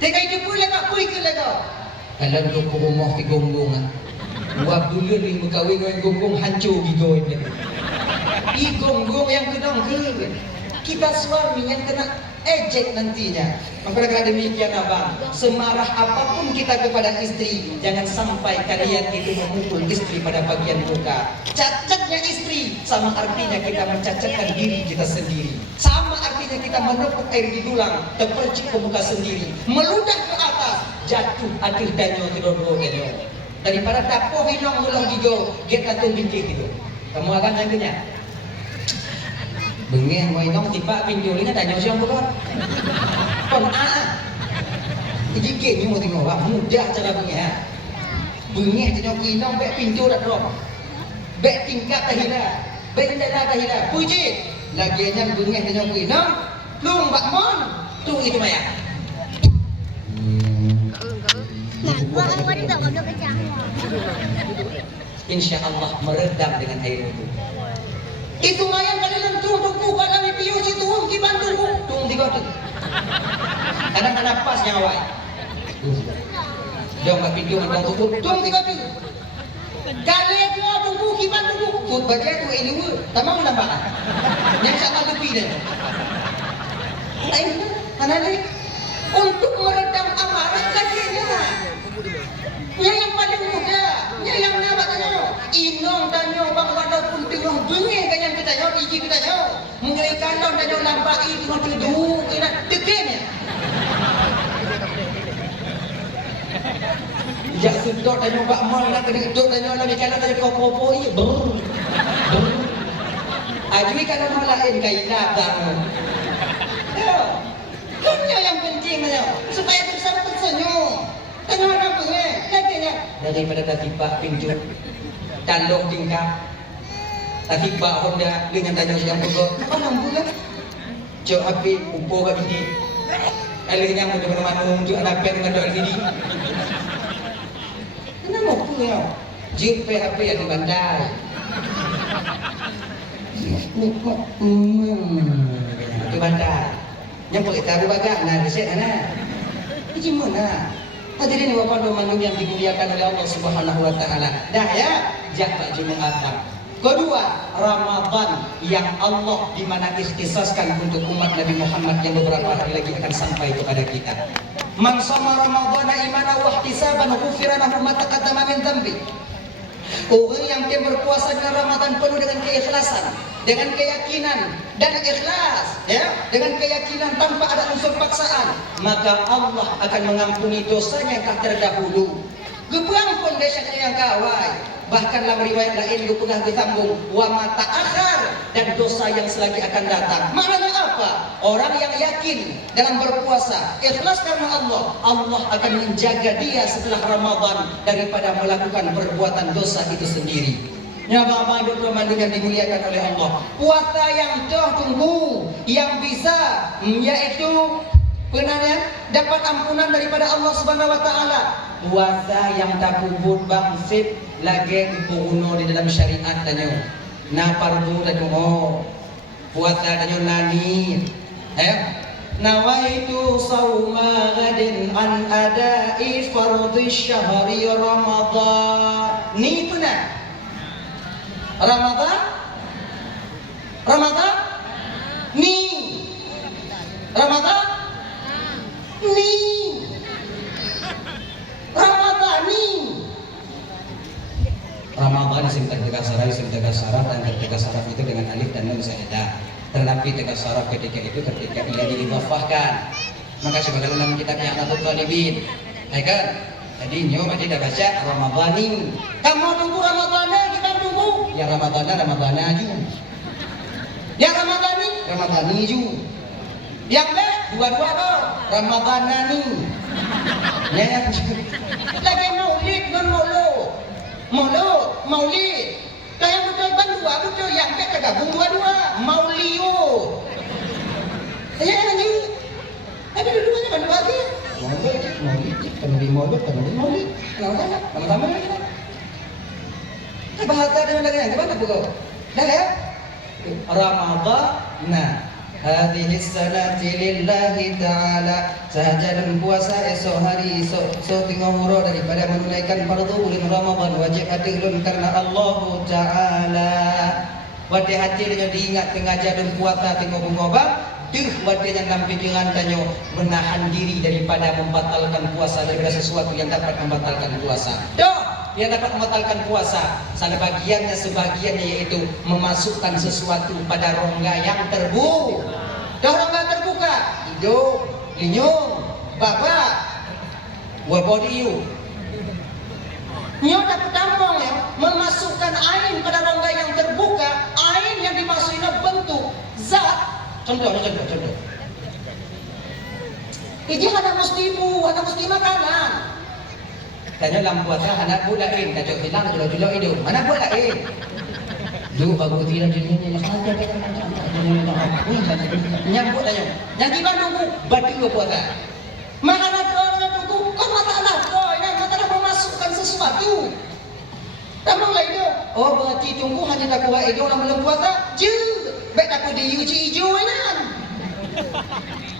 Tengok hidup puji lemak puji ke lega. Kalau kau ke rumah di gonggong buat dulu ni berkahwin dengan gonggong hancur gigo ini. I gonggong yang kedong ke kita suami yang kena ejek nantinya. Maka demikian abang, semarah apapun kita kepada istri, jangan sampai kalian itu memukul istri pada bagian muka. Cacatnya istri sama artinya kita mencacatkan diri kita sendiri. Sama artinya kita menepuk air di dulang, terpercik ke muka sendiri, meludah ke atas, jatuh akhir danyo kedua-dua danyo. Daripada tapoh hinong mulong gigo, get atung bintik gitu. Kamu akan nantinya. Bengeng mo inong tiba pinjol ini tanya siang pun. Kon Jadi gini mau tengok mudah cara bengeng. Bengeng tanya inong bek pinjol dah drop. Bek tingkat tahila, bek dah tahila. Puji. Lagi yang bengeng tanya inong, lung bak mon. Tu itu maya. Insya Allah meredam dengan air itu. Itu mayang kalian tunggu kalau piu situ dibantu tunggu dibantu. Kadang-kadang pas nyawa. Jom kat video dengan tutup tunggu dibantu. Kalau dia tunggu dibantu tut baca tu ini tamam nampak. Yang sangat lebih dah. Lain anak ni untuk meredam amarah kakinya. Nya yang paling muda, nya yang nama tanya, inong tanya bang walaupun tengah bengi kanyang kita nyo, iji kita nyo, mengenai kandang tanya lambai tengah tidur, ina tekennya. Jak sedot tanya bak mal nak kena duduk tanya lagi kana tanya kopo-kopo iya ber. Ajui kana malain kaila bang. Dunia yang penting tanya supaya bersama tersenyum. Tanya orang punya, katanya daripada tadi pak pinjut tandok tingkap. Tadi pak Honda dengan tanya yang pokok. Apa namanya? Cok api upo kat gigi. Alihnya mau coba manung cok anak pen dengan dok gigi. Kenapa punya? Jip PHP yang di bandai. Di bandai. Yang boleh tahu bagak, nah reset mana? Ini mana? Hadirin wa qadru yang dimuliakan oleh Allah Subhanahu wa taala. Dah ya, jak Jumat. Kedua, Ramadan yang Allah di mana ikhtisaskan untuk umat Nabi Muhammad yang beberapa hari lagi akan sampai kepada kita. Man shoma Ramadhana imanan wa ihtisaban ghufira lahu ma taqaddama min dhanbi. Orang yang berpuasa dengan Ramadan penuh dengan keikhlasan, dengan keyakinan dan ikhlas, ya, dengan keyakinan tanpa ada unsur paksaan, maka Allah akan mengampuni dosanya yang telah terdahulu. Gepuang pun desa yang kawai. Bahkan dalam riwayat lain pernah disambung wa mata akhar dan dosa yang selagi akan datang. Maknanya apa? Orang yang yakin dalam berpuasa, ikhlas karena Allah, Allah akan menjaga dia setelah Ramadan daripada melakukan perbuatan dosa itu sendiri. Ya Bapak Ibu yang dimuliakan oleh Allah, puasa yang jauh tunggu, yang bisa yaitu benarnya dapat ampunan daripada Allah Subhanahu wa taala. Puasa yang tak kubut bangsip lagi dipuguno di dalam syariat tanyo. Na fardu tanyo oh. Puasa tanyo nani. Nawaitu sauma gadin an adai fardhi syahri Ramadan. Ni itu na. Ramadan? Ramadan? Ni. Ramadan? Ni. Ramadan isim tegas saraf dan tegas saraf itu dengan alif dan nun saja. Tetapi tegas saraf ketika ia diidhafahkan. Maka sebagaimana kitabnya Ahlul Talibin, ya kan? Tadi nyo masih dah baca Ramadanin. Kamu tunggu Ramadannya, kita tunggu. Ya Ramadana ju. Ya Ramadani ju. Yang le dua-dua kau Ramadanani. Ya lagi maulid non maulid. Yang betul bandua betul yang ke tergabung dua-dua mauliud. Ya ini. Ada dua-duanya bandua aja. Maulid. Sama-sama lagi. Bahasa dengan lagi gimana Bu? Dah ya? Ramadan. Hadhihi sanati lillahi ta'ala. Sahaja puasa esok hari esok tengah murah daripada menunaikan fardu bulan Ramadan wajib hadirin karena Allah Ta'ala. Wadi hati dengan diingat tengah jadun puasa tengah mengobak. Wadi yang dalam pikiran tanyo menahan diri daripada membatalkan puasa daripada sesuatu yang dapat membatalkan puasa. Yang dapat membatalkan puasa, sebagiannya yaitu memasukkan sesuatu pada rongga yang terbuka. Rongga terbuka, hidung, linyung, babak, wabodiu. Nyo dapat tampung ya, memasukkan air pada rongga yang terbuka, air yang dimasukin bentuk zat. Contoh. Iji anak mesti makanan. Tanya dalam puasa anak buat lain, kacau hilang jual hidup. Anak buat lain. Lu bagus tidak jadinya nyambut aja. Yang di Bandung batu lu puasa. Makanan orang tunggu, kau masalah kau ini masalah memasukkan sesuatu. Tamang lah itu. Oh berarti tunggu hanya tak kuat itu orang belum puasa. Baik aku di uji hijau kan.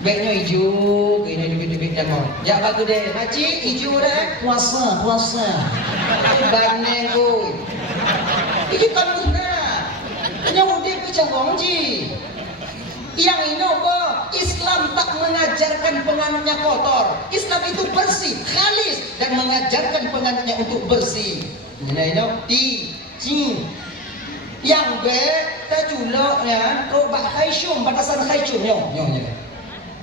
Baiknya hijau, ini dibit-dibit dan mau. Jak bagus deh, makcik hijau dah. Puasa. Baneng koi. Ini kan guna. Hanya udah pecah wong ji. Yang ini apa? Islam tak mengajarkan penganutnya kotor. Islam itu bersih, khalis, dan mengajarkan penganutnya untuk bersih. Yang B, tajulok ya, robak khaysyum, batasan khaysyum nyo.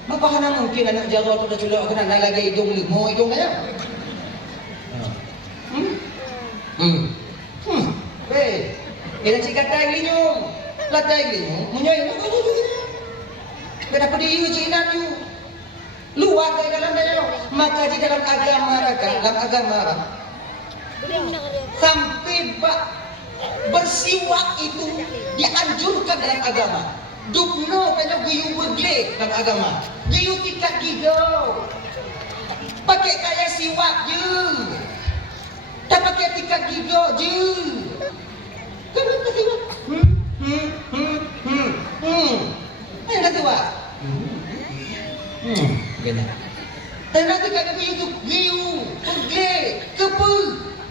Mapahana mungkin anak jaga tu tajulok kena lagi hidung limo hidung kaya. Ila cik katai linyong, latai linyong, munyoy. Kenapa dia ujian you? Luar dari dalam dalam. Maka di dalam agama sampai bersiwak itu dianjurkan dalam agama. Dukno kanyo giyu begle dalam agama. Giyu tikat gigau. Pakai kaya siwak je. Tak pakai tikat gigau je. Kenapa siwak? Ayun na tuwa. Ganyan. Tayo natin kagabi yung giyu.